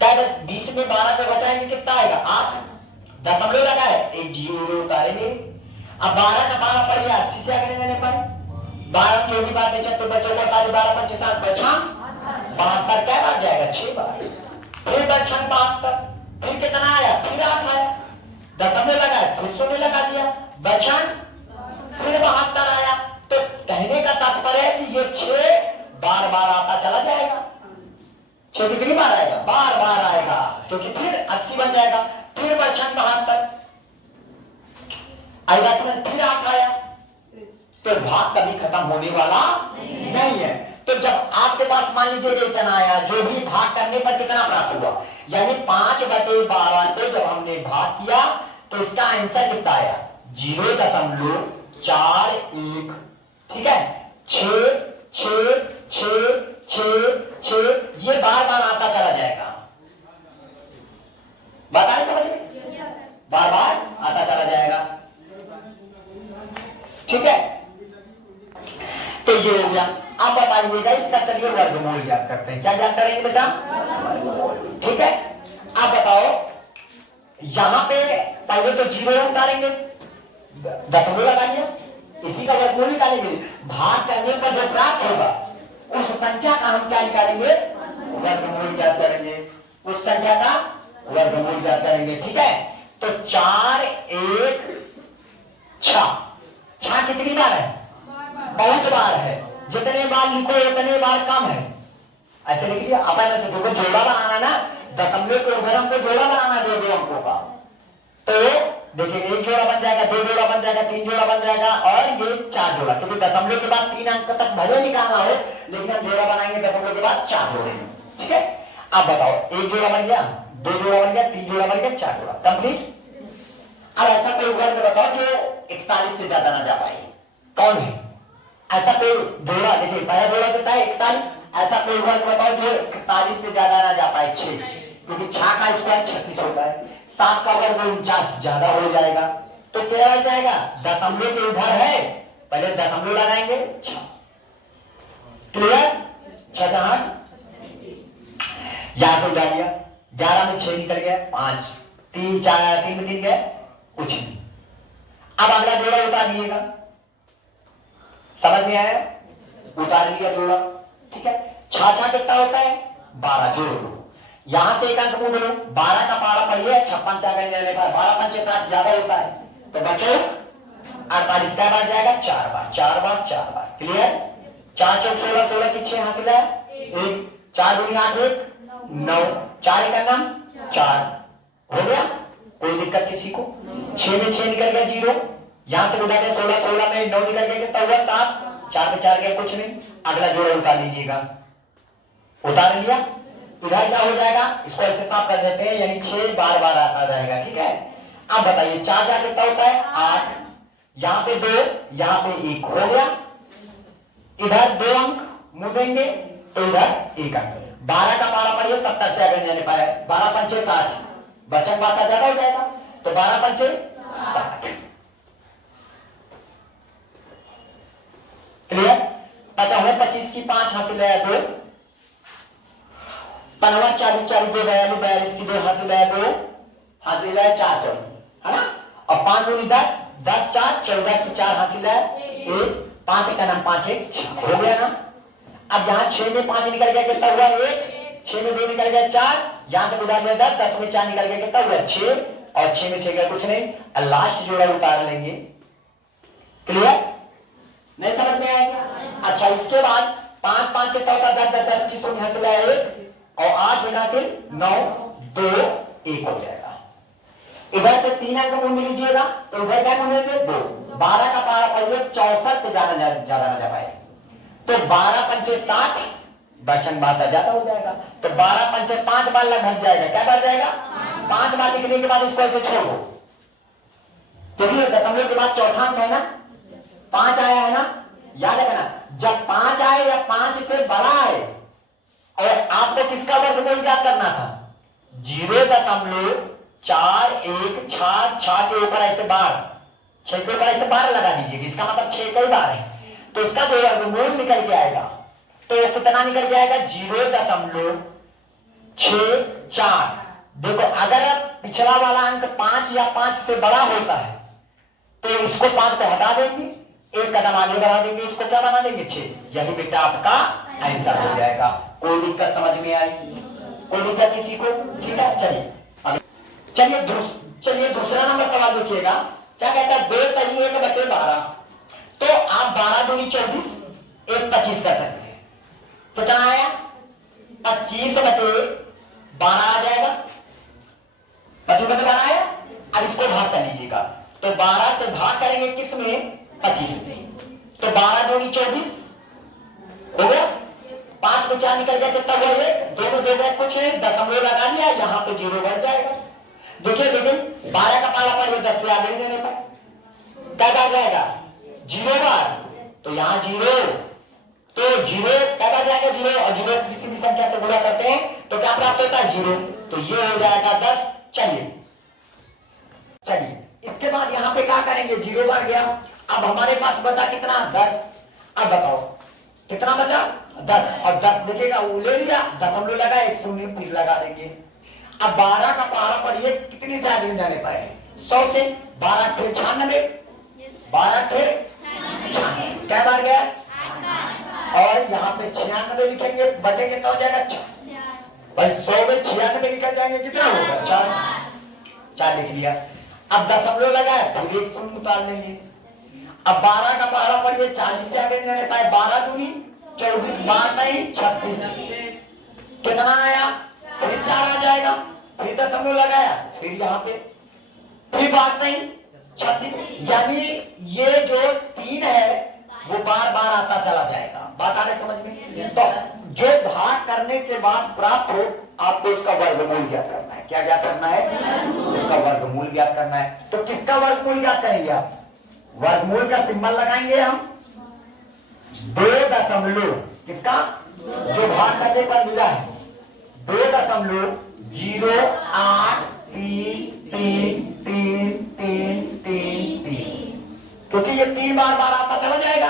क्या 20 में 12 को घटाएंगे कितना आएगा 8, दशमलव लगा है एक जीरो उतारेंगे। अब 12 का 12 पड़ गया 80 से आगे लेने पर 12 जो भी बात है तो बचेगा 12 5 7 बचा 72, क्या बार जाएगा 6 बार, फिर बचा 72, फिर कितना आया फिर 8 आया, दशमलव लगा फिर 0 लगा दिया बचा फिर 72 आया। तो कहने का तात्पर्य है कि ये 6 बार बार आता चला जाएगा। 6 कितनी बार आएगा बार बार आएगा, क्योंकि फिर 80 बन जाएगा, फिर बचा 72 आएगा, फिर 8 आया। तो भाग कभी खत्म होने वाला नहीं है। तो जब आपके पास मान लीजिए इतना आया, जो भी भाग करने पर कितना प्राप्त हुआ, यानी 5/12 को जब हमने भाग किया तो इसका आंसर कितना आया 0.41। ठीक है, 6 6 6 6 6 ये बार बार आता चला जाएगा। बात आ रही समझ में, बार बार आता चला जाएगा। ठीक है, तो ये हो गया। आप बताइएगा इसका, चलिए वर्गमूल याद करते हैं। क्या याद करेंगे बेटा, ठीक है। आप बताओ, यहां पे पहले तो 0 उतारेंगे, दशमलव लगाइए, इसी का वर्गमूल निकालेंगे। भाग करने पर जो प्राप्त होगा उस संख्या का हम क्या निकालेंगे, वर्गमूल याद करेंगे, उस संख्या का वर्गमूल याद करेंगे। ठीक है, तो 4 1 6 6 कितनी बार है, बहुत बार है। जितने बार लिखो उतने बार कम है, ऐसे लिख लिया। अब ऐसे देखो जोड़ा बनाना ना, दशमलव के उधर हमको जोड़ा बनाना 2 अंकों का। तो देखिए 1 जोड़ा बन जाएगा, 2 जोड़ा बन जाएगा, 3 जोड़ा बन जाएगा और ये 4 जोड़ा, क्योंकि दशमलव के बाद 3 अंक तक भले निकालना हो, लेकिन हम जोड़ा बनाएंगे दशमलव के बाद 4 जोड़े। ठीक है, अब बताओ 1 जोड़ा बन गया, 2 जोड़ा बन गया, 3 जोड़ा बन गया, 4 जोड़ा कंप्लीट। अब ऐसा कोई वर्ग बताओ जो 41 से ज्यादा ना जा पाए, कौन है ऐसा कोई जोड़ा? देखिए पहला जोड़ा कितना है 41, ऐसा कोई वर्ग बताओ जो 41 से ज्यादा ना जा पाए। 6, क्योंकि 6 का स्क्वायर 36 होता है, 7 का वर्ग 49 ज्यादा हो जाएगा। तो क्या हो जाएगा, दशमलव के उधर है, पहले दशमलव लगाएंगे 6, क्लियर, 6 8 यहां से उठा लिया, 11 में 6 निकल गया, 5 3 4 3 में 3 गया कुछ नहीं। अब अगला जोड़ा उतार लिएगा, समझ में आया, उतार लिया जोड़ा। ठीक है, 6 6 कितना होता है 12, जोड़ लो, यहां से एक अंक मूल लो, 12 का 12 पढ़िए, 56 से आगे जाने पर 12 5 60 ज्यादा होता है, तो बचे 48 का बार जाएगा 4 बार 4 बार 4 बार, क्लियर। 4 चौक 16 16 की 6 हासिल है 1, 4 दूनी 8 1 9, 4 का नाम 4 हो गया, कोई दिक्कत किसी को। 6 में 6 निकल गया 0, यहां से उठा के 16 16 में 9 निकल गया, कितना हुआ 7, 4 में 4 गया कुछ नहीं। अगला जोड़ा उतार लीजिएगा, उतार लिया, इधर क्या हो जाएगा, इसको ऐसे साफ कर देते हैं, यानी 6 बार बार आता जाएगा। ठीक है, अब बताइए 4 4 कितना होता है 8, यहाँ पे 2 यहाँ पे 1 हो गया, इधर 2 अंक मुंह देंगे तो इधर 1 अंक। 12 का 12 पढ़िए, 70 से आगे जाने पाए, 12 पंचे 60, बचन बाता ज्यादा हो जाएगा, तो 12 पंचे 60, क्लियर। 55 25 की 5 हासिल है 2, 55 40 40 2 42 42 की 2 हासिल है 2, हासिल है 4 14, है ना। और 5 दूनी 10 10 4 14 की 4 हासिल है 1, 5 का नाम 5 1 6 हो गया ना। अब यहाँ 6 में 5 निकल गया, कितना हुआ 1, 6 में 2 निकल गया 4, यहां से उधार में 10, 10 में 4 निकल गया, कितना हुआ 6, और 6 में 6 गया कुछ नहीं। लास्ट जोड़ा उतार लेंगे, क्लियर, नहीं समझ में आएगा। अच्छा, इसके बाद 5 5 कितना होता है 10 10 की 0 यहां से लाया 1 और 8 यहां से 9 2 1 हो जाएगा। इधर से 3 अंक मूल लीजिएगा, तो इधर क्या मूलेंगे 2, 12 का 12 पढ़िए, 64 से ज्यादा ना जा पाए, तो 12 पंचे 60, बचन बाता ज्यादा हो जाएगा, तो 12 पंचे 5 बार लगभग जाएगा, क्या बार जाएगा 5 बार लिखने के बाद इसको ऐसे छोड़ दो, क्योंकि दशमलव के बाद चौथा अंक है ना, 5 आया है ना, याद रखना। जब 5 आए या 5 से बड़ा आए, और आपको किसका वर्गमूल क्या करना था 0.41 6 के ऊपर ऐसे बार, 6 के ऊपर ऐसे बार लगा दीजिए, इसका मतलब 6 कई बार है, तो इसका जो वर्गमूल निकल के आएगा, तो कितना निकल के आएगा 6 4। देखो अगर पिछला वाला अंक 5 या 5 से बड़ा होता है तो इसको 5 को हटा देंगे, एक कदम आगे बढ़ा देंगे, इसको क्या बना देंगे 6। यही बेटा आपका आंसर हो जाएगा। कोई दिक्कत समझ में आई? कोई दिक्कत किसी को? ठीक है, चलिए दूसरा नंबर सवाल देखिएगा। क्या कहता है? 2 सही 1/12। तो आप 12 दूनी 24, 1 25 कर सकते हैं। कितना आया? 25/12 आ जाएगा। 25/12 आया। अब इसको भाग कर लीजिएगा, तो 12 से भाग करेंगे किस में? 25 में। तो 12 दूनी 24 हो गया। 5 में 4 निकल गया, कितना हुआ? दोनों दे गए, कुछ दशमलव लगा लिया, यहाँ पे 0 बढ़ जाएगा। देखिए लेकिन 12 का पाला पर 10 से आगे देने पर क्या बढ़ जाएगा? 0 बार। तो यहाँ 0, तो 0 क्या बढ़ जाएगा? 0 और 0 किसी भी संख्या से गुणा करते हैं तो क्या प्राप्त होता है? 0। तो ये हो जाएगा 10। चलिए इसके बाद यहाँ पे क्या करेंगे? 0 बार गया। अब हमारे पास बचा कितना? 10। अब बताओ कितना बचा? 10। और 10 देखिएगा वो ले लिया, दशमलव लगा, एक शून्य फिर लगा देंगे। अब 12 का पहाड़ा पर ये कितनी से आगे जाने पाए? 100 से। 12 × 96, 12 × 96 क्या बार गया? और यहाँ पे 96 लिखेंगे, बटेंगे तो हो जाएगा 4। भाई 100 में 96 निकल जाएंगे, कितना होगा? 4 लिख लिया। अब दशमलव लगा है, फिर एक शून्य उतार लेंगे। अब 12 का पहाड़ा पर ये 40 से आगे जाने पाए। 12 दूनी 24, 12 नहीं 36। कितना आया? फिर 4 आ जाएगा, फिर दशमलव लगाया, फिर यहाँ पे फिर बात नहीं 36। यानी ये जो 3 है वो बार बार आता चला जाएगा। बात आ रही समझ में? तो जो भाग करने के बाद प्राप्त हो, आपको उसका वर्गमूल ज्ञात करना है। क्या ज्ञात करना है? उसका वर्गमूल ज्ञात करना है। तो किसका वर्गमूल ज्ञात करेंगे आप? वर्गमूल का सिंबल लगाएंगे हम 2 दशमलव, किसका? जो भाग करने पर मिला है 2.08333333, क्योंकि ये 3 बार बार आता चला जाएगा,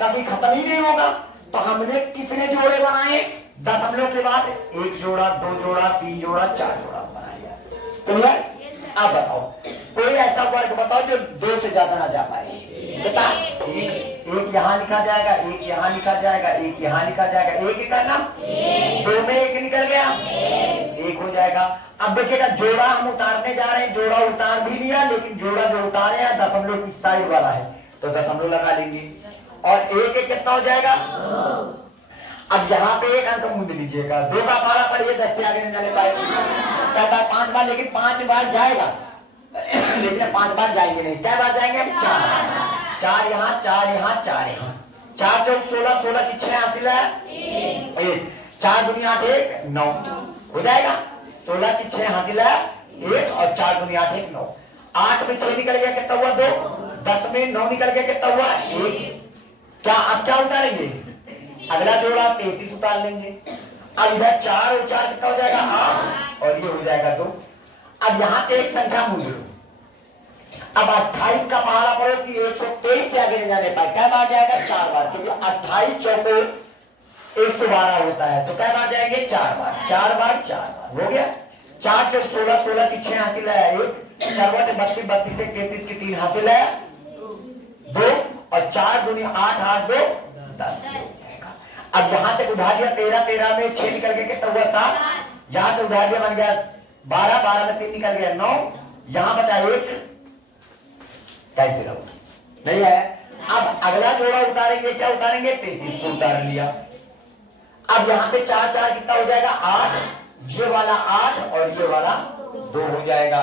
कभी खत्म ही नहीं होगा। तो हमने कितने जोड़े बनाए? दशमलव के बाद 1 जोड़ा, 2 जोड़ा, 3 जोड़ा, 4 जोड़ा बनाया। क्लियर? अब बताओ कोई ऐसा वर्ग बताओ जो 2 से ज्यादा ना जा पाए। बता, एक यहाँ लिखा जाएगा, एक यहाँ लिखा जाएगा, एक यहाँ लिखा जाएगा, एक ही करना। 2 में 1 निकल गया, 1 हो जाएगा। अब देखिएगा जोड़ा हम उतारने जा रहे हैं, जोड़ा उतार भी लिया, लेकिन जोड़ा जो उतारे हैं दशमलव की साइड वाला है, तो दशमलव लगा लेंगे और 1 कितना हो जाएगा? अब यहाँ पे एक अंक मूंद लीजिएगा। 2 का पारा पड़िए, 10 से आगे नहीं जाने पाए। कहता है 5 बार, लेकिन 5 बार जाएगा लेकिन 5 बार जाएंगे नहीं। क्या बार जाएंगे? 4 यहाँ, 4 यहाँ, 4 यहाँ। 4 चौक 16, 16 की 6 हासिल है 1। 4 दूनी 8 1 9 हो जाएगा। 16 की 6 हासिल है 1 और 4 दूनी 8 1 9। 8 में 6 निकल गया, कितना हुआ? 2। 10 में 9 निकल गया, कितना हुआ? 1। क्या अब क्या उतारेंगे? अगला जोड़ा 33 उतार लेंगे। अब इधर 4 और 4 कितना हो जाएगा? 8 और ये हो जाएगा 2। अब यहाँ से एक संख्या मूंद लो। अब 28 का पहाड़ा पड़ो कि 123 से आगे नहीं जाने पाए। क्या बार जाएगा? 4 बार, क्योंकि 28 चौको 112 होता है, तो क्या बार जाएंगे? 4 बार। 4 बार 4 बार हो गया। 4 चौक 16, 16 की 6 हासिल है 1। 4 32, 32 से 33 की 3 हासिल है 2 और 4 दूनी 8 8 2 10। अब यहाँ से उधार दिया 13, 13 में 6 निकल गया, कितना हुआ? 7। यहाँ से उधार दिया बन गया 12, 12 में 3 निकल गया 9। यहाँ बचा 1, कैसे रहो नहीं है। अब अगला जोड़ा उतारेंगे, क्या उतारेंगे? 33 को उतार लिया। अब यहाँ पे 4 4 कितना हो जाएगा? 8। ये वाला 8 और ये वाला 2 हो जाएगा।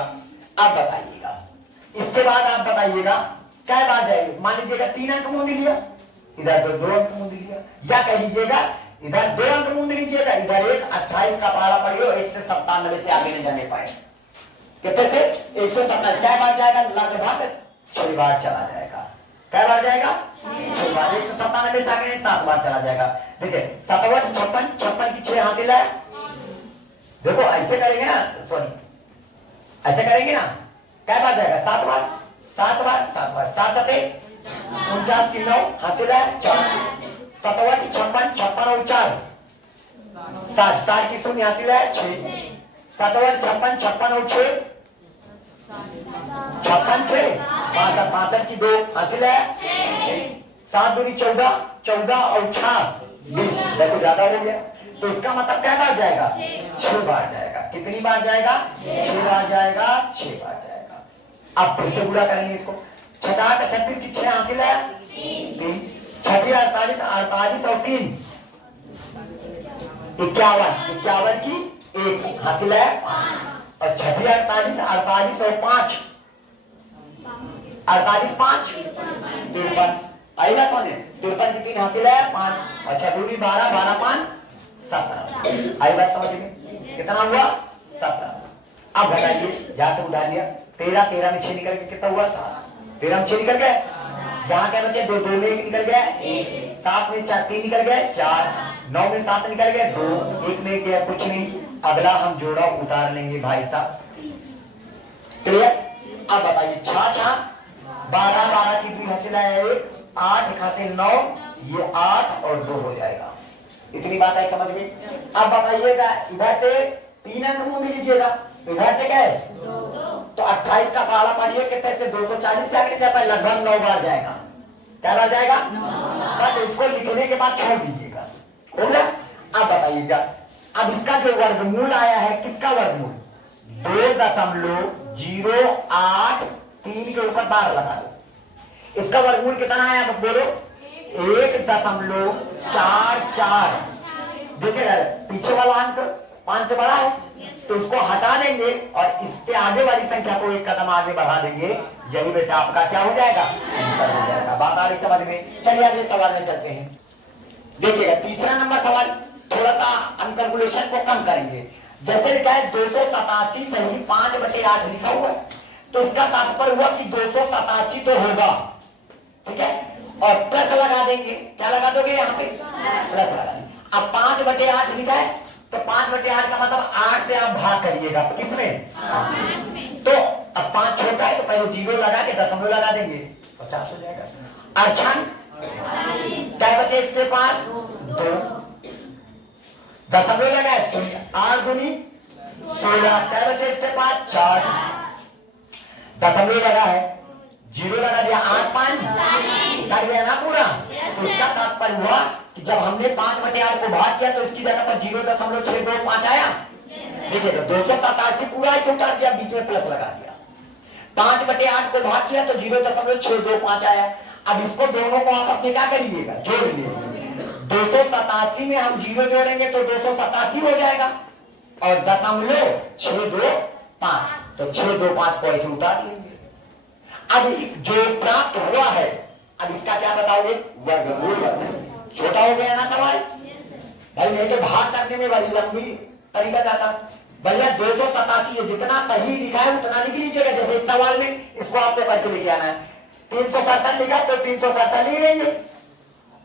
अब बताइएगा, इसके बाद आप बताइएगा क्या बात जाएगी? मान लीजिएगा 3 अंक मूंद लिया, इधर 2 अंक मूंद लिया, या कह लीजिएगा इधर 2 अंक मूंद लीजिएगा, इधर एक 28 का पहाड़ा पड़ियो 1 से 97 से आगे नहीं जाने पाए। कितने से? 197। क्या बार जाएगा? लगभग 6 बार चला जाएगा। क्या बार जाएगा? 6 बार। 197 से आगे 7 बार चला जाएगा। देखिए 57, 56, 56 की 6 हासिल है। देखो ऐसे करेंगे ना, सॉरी ऐसे करेंगे ना, क्या बार जाएगा? 7 बार, 7 बार, 7 बार, 7 7 49 की 9 हासिल है 4। 57, 56, 56 और 4 60, 60 की शून्य हासिल है 6, 7 और 56, 56 और 6, 56 6, 62, 62 की 2 हासिल है 7 दूनी 14, 14 और 6 20, देखो ज्यादा हो गया। तो इसका मतलब क्या बार जाएगा? 6 बार जाएगा। कितनी बार जाएगा? 6 बार जाएगा, 6 बार जाएगा। अब फिर से पूरा करेंगे इसको। 6 8 36 की 6 हासिल है 3, 6 48, 48 और 3 51, 51 की 1 हासिल है 5, और 6 48, 48 और 5 48 5 53, आएगा समझे? 53 की 3 हासिल है 5, और 6 दूनी 12, 12 5 17, आई बात समझ में? कितना हुआ? 17। अब घटाइए, यहां से उठा लिया 13, 13 में 6 निकल के कितना हुआ? 7, 13 में 6 निकल गए, यहाँ क्या बचे? 2, 2 में 1 निकल गया 1, 7 में 4 3 निकल गए 4, 9 में 7 निकल गए 2, 1 में गया कुछ नहीं। अगला हम जोड़ा उतार लेंगे भाई साहब, क्लियर? अब बताइए 6 6 12, 12 की 2 हासिल है 1, 8 1 हासिल 9, ये 8 और 2 हो जाएगा। इतनी बात है समझ में? अब बताइएगा इधर से 3 अंक मुंह में लीजिएगा, तो इधर से क्या है? 2, तो 28 का पहाड़ा पढ़िए कितने से? 240 से आगे जाता है, लगभग 9 बार जाएगा। क्या बार जाएगा? 9 बार। बस इसको लिखने के बाद छोड़ दीजिएगा, हो गया? अब बताइएगा, अब इसका जो वर्गमूल आया है, किसका वर्गमूल? 2.083 के ऊपर बार लगा दो। इसका वर्गमूल कितना आया? अब बोलो। 1.44। देखिए पीछे वाला अंक 5 से बड़ा है, तो इसको हटा देंगे और इसके आगे वाली संख्या को 1 कदम आगे बढ़ा देंगे, यही बेटा आपका क्या हो जाएगा? आंसर हो जाएगा। बात आ रही समझ में? चलिए अगले सवाल में चलते हैं। देखिएगा तीसरा नंबर सवाल, थोड़ा सा अनकैलकुलेशन को कम करेंगे। जैसे लिखा है 287 सही 5/8 लिखा हुआ है, तो इसका तात्पर्य हुआ कि 287 तो होगा, ठीक है? और प्लस लगा देंगे, क्या लगा दोगे यहाँ पे? प्लस लगा देंगे। अब 5/8 लिखा है, तो 5/8 का मतलब 8 से आप भाग करिएगा, किसमें? 5 में। तो अब 5 छोटा है, तो पहले 0 लगा के दशमलव लगा देंगे, 50 हो जाएगा। अच्छा क्या बचे इसके पास? 2, दशमलव लगाए तो 8 दूनी 16, क्या बचे इसके पास? 4, दशमलव लगा है, 0 लगा दिया, 8 5 कर दिया ना पूरा। तो इसका तात्पर्य हुआ कि जब हमने 5/8 को भाग किया तो इसकी जगह पर 0.625 आया। देखिए 287 पूरा इसे उतार दिया, बीच में प्लस लगा दिया। 5/8 को भाग किया तो 0.625 आया। अब इसको दोनों को आपस में क्या करिएगा? जोड़ लीजिए। 287 में हम 0 जोड़ेंगे तो 287 हो जाएगा, और दशमलव 625, तो 625 को ऐसे उतार लेंगे। अब जो प्राप्त हुआ है, अब इसका क्या बताओगे? वर्गमूल बताएंगे। छोटा हो गया ना सवाल भाई, नहीं तो भाग करने में बड़ी लंबी तरीका जाता। भैया 287 है, जितना सही लिखा है उतना लिख लीजिएगा। जैसे इस सवाल में इसको आपको कैसे लिख आना है? 370 लिखा तो 370 लिख लेंगे,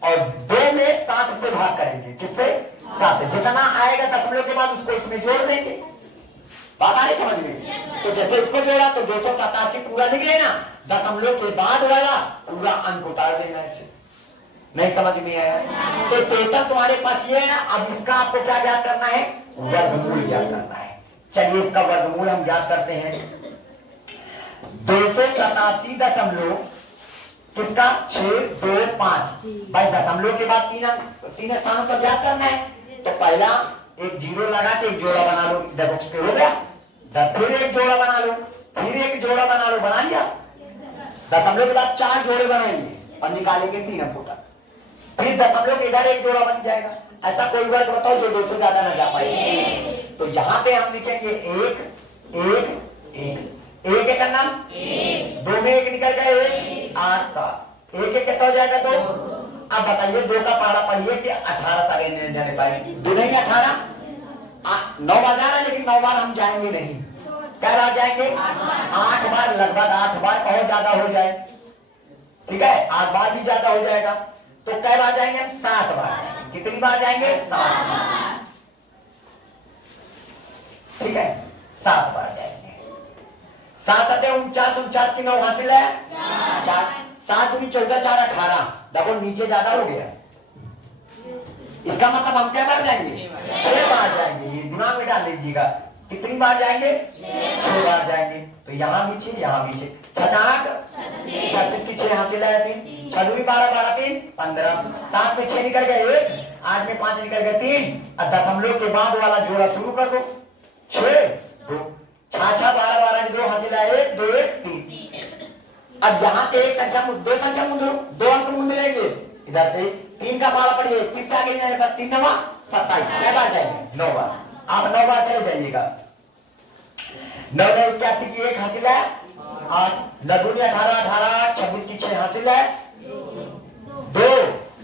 और 2 में 7 से भाग करेंगे, किससे? 7 से। जितना आएगा दशमलव के बाद उसको इसमें जोड़ देंगे। बात आ रही समझ में? तो जैसे इसको जोड़ा तो 287 पूरा लिख लेना, दशमलव के बाद वाला पूरा अंक उतार देना। ऐसे नहीं समझ में आया? तो टोटल तुम्हारे पास ये है। अब इसका आपको क्या ज्ञात करना है? वर्गमूल ज्ञात करना है। चलिए इसका वर्गमूल हम ज्ञात करते हैं। 287 दशमलव किसका? 625। भाई दशमलव के बाद 3 स्थानों पर ज्ञात करना है, तो पहला एक 0 लगा के एक जोड़ा बना लो, देखो हो गया। फिर एक जोड़ा बना लो, फिर एक जोड़ा बना लो, बना लिया। दशमलव के बाद 4 जोड़े बनाएंगे और निकालेंगे 3 अंकों तक। फिर दशमलव के इधर एक जोड़ा बन जाएगा। ऐसा कोई वर्ग बताओ जो 200 ज्यादा ना जा पाए। तो यहाँ पे हम लिखेंगे 1 1 1 1 एक करना, 2 में 1 निकल गया 1 8 7, 1 1 कितना हो जाएगा? 2। अब बताइए 2 का पहाड़ा पढ़िए कि 18 सारे नहीं जाने पाए। 2 नहीं 18, 9 बार जा रहा है, लेकिन 9 बार हम जाएंगे नहीं। क्या बार जाएंगे? 8 बार, लगभग 8 बार, बहुत ज्यादा हो जाए, ठीक है? 8 बार भी ज्यादा हो जाएगा, तो कै बार जाएंगे? 7 बार जाएंगे। कितनी बार जाएंगे? 7 बार, ठीक है? 7 बार जाएंगे। 7 7 49, 49 की 9 हासिल है 4, 7 दूनी 14 4 18। देखो नीचे ज्यादा हो गया, इसका मतलब हम क्या बार जाएंगे? 6 बार जाएंगे। ये दिमाग में डाल लीजिएगा। कितनी बार जाएंगे? 6 बार जाएंगे। तो यहाँ भी 6, यहाँ भी 6, 6 36 की 6 हासिल है 3, 6 दूनी 12, 12 3 15, 7 में 6 निकल गए 1, 8 में 5 निकल गए 3, और दशमलव के बाद वाला जोड़ा शुरू कर दो। 6 2 6 6 12 12 की 2 हासिल है 1 2 1 3। अब यहाँ से एक संख्या दो संख्या मुंड लो, 2 अंक मुंड लेंगे। इधर से 3 का पाला पड़िए, 21 से आगे जाने पर 3 9 27, क्या बार जाएंगे? 9 बार। आप 9 बार चले जाइएगा। 9 9 81 की 1 हासिल है 8, 9 दूनी 18 18, 26 की 6 हासिल है 2,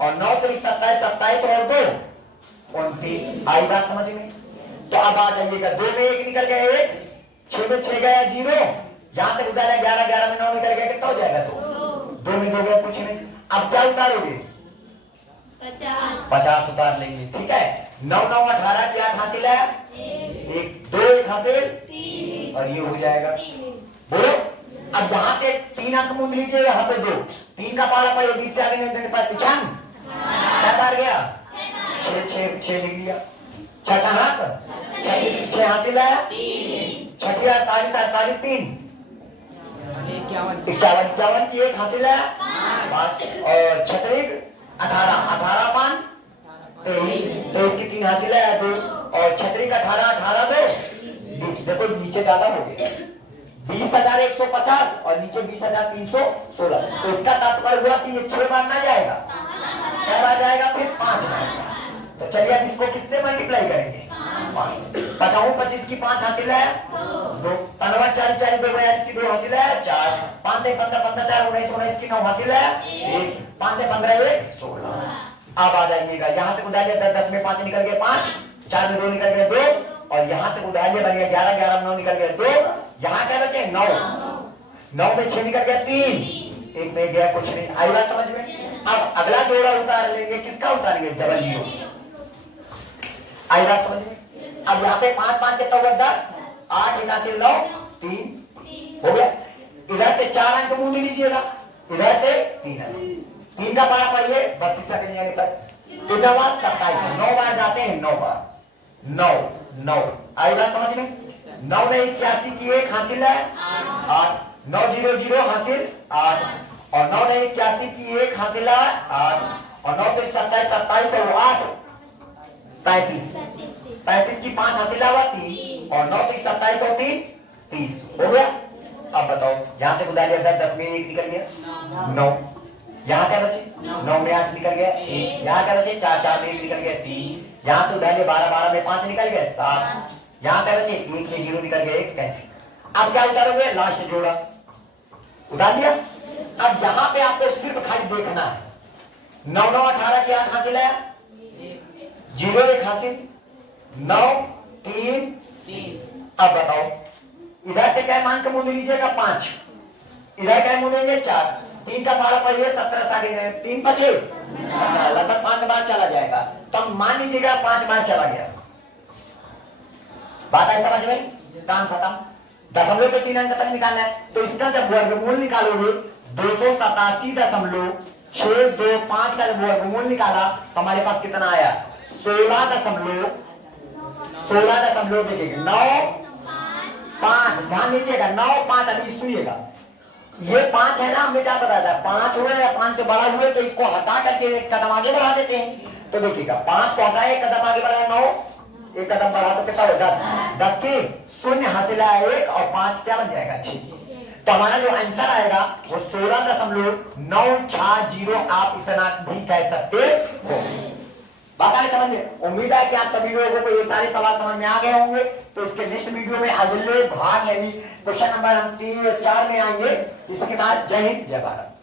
और 9 पे 27 27 और 2 29। आई बात समझ में? तो अब आ जाइएगा, 2 में 1 निकल गया 1, 6 में 6 गया 0, यहां से उतारा 11 11 में 9 निकल गया, कितना हो जाएगा? 2 में 2 गया कुछ नहीं। अब क्या उतारोगे? 50 उतार लेंगे। ठीक है। 9 9 18 की 8 हासिल है 1 2 1 हासिल 3, और ये हो जाएगा। बोलो। अब यहाँ से 3 अंक मूंद लीजिए, यहाँ पे 2, 3 का पाला पड़े 20 से आगे नहीं देने पर 95, क्या बार गया? 6 लिख लिया। 6 कहाँ? 6 हासिल है 6 48 48 3, 51 की 1 हासिल है 5, और 36 18 18 5 23 की 3 हासिल है 2, और 36 18 18 2 20। देखो नीचे ज्यादा हो गया, 20,150 और नीचे 20,316। तो इसका तात्पर्य हुआ कि ये 6 बार ना जाएगा, क्या बार जाएगा? फिर 5 बार। तो चलिए अब इसको किससे मल्टीप्लाई करेंगे? 5 25 की 5 हासिल है 2, 15 40 40 2 42 की 2 हासिल है 4, 5 15 15 4 19 19 की 9 हासिल है 1, 5 15 1 16। अब आ जाइएगा, यहाँ से उधार 10 में 5 निकल गए 5, 4 में 2 निकल गए 2, और यहाँ से उधार बन गया 11 11 में 9 निकल गए 2, यहाँ क्या बचे? 9 9 में 6 निकल गया 3, 1 में गया कुछ नहीं। आई बात समझ में? अब अगला जोड़ा उतार लेंगे, किसका उतारेंगे? Double zero. आई बात समझ में? अब यहाँ पे 5 5 के 10, 8 1 से 9 3 हो गया। इधर से 4 अंक मूंद लीजिएगा, इधर से 3 अंक, 3 का पारा पढ़िए 32 सेकंड यानी पर 27 9 बार जाते हैं, 9 बार 9 9। आई बात समझ में? 9 में 81 की 1 हासिल है 8, 9 0 0 हासिल 8, और 9 में 81 की 1 हासिल है 8, और 9 पे 27 27 और 8 35, 35 की 5 हासिल है 3, और 9 पे 27 और 3 30 हो गया। अब बताओ, यहाँ से गुदा लिया 10 में 1 निकल गया 9, यहाँ क्या बचे? 9 में 8 निकल गया 1, यहाँ क्या बचे? 4 4 में 1 निकल गया 3, यहाँ से उधार 12 12 में 5 निकल गया 7, यहाँ क्या बचे? 1 में 0 निकल गया 1 कैंसिल। अब क्या उतारोगे? लास्ट जोड़ा उतार लिया। अब यहाँ पे आपको सिर्फ खाली देखना है, 9 9 18 की 8 हासिल है 0 1 हासिल 9 3 3। अब बताओ, इधर से क्या मान के मूल्य लीजिएगा? 5, इधर क्या मूल्य 4, 3 का पारा पड़िए 17 साढ़े 3 बचे, लगभग 5 बार चला जाएगा। तो मान लीजिएगा 5 बार चला गया। बात है समझ में? काम खत्म। दशमलव के 3 अंक तक निकालना है, तो इसका जब वर्गमूल निकालोगे 287.625 का जब वर्गमूल निकाला तो हमारे पास कितना आया? 16 देखिएगा 9 5, ध्यान दीजिएगा 9 5। अभी सुनिएगा, ये 5 है ना, हमने क्या बताया था? 5 हुए या 5 से बड़ा हुए तो इसको हटा करके एक कदम आगे बढ़ा देते हैं। तो देखिएगा 5 को हटाए, एक कदम आगे बढ़ाए 9, एक कदम बढ़ा तो कितना होगा? 10 की 0 हासिल है 1, और 5 क्या बन जाएगा? 6। तो हमारा जो आंसर आएगा वो 16.960 आप इतना भी कह सकते हो। बात आ रही समझ में? उम्मीद है कि आप सभी लोगों को ये सारे सवाल समझ में आ गए होंगे। तो इसके नेक्स्ट वीडियो में अगले भाग यानी क्वेश्चन नंबर हम 3 और 4 में आएंगे। इसके साथ जय हिंद जय भारत।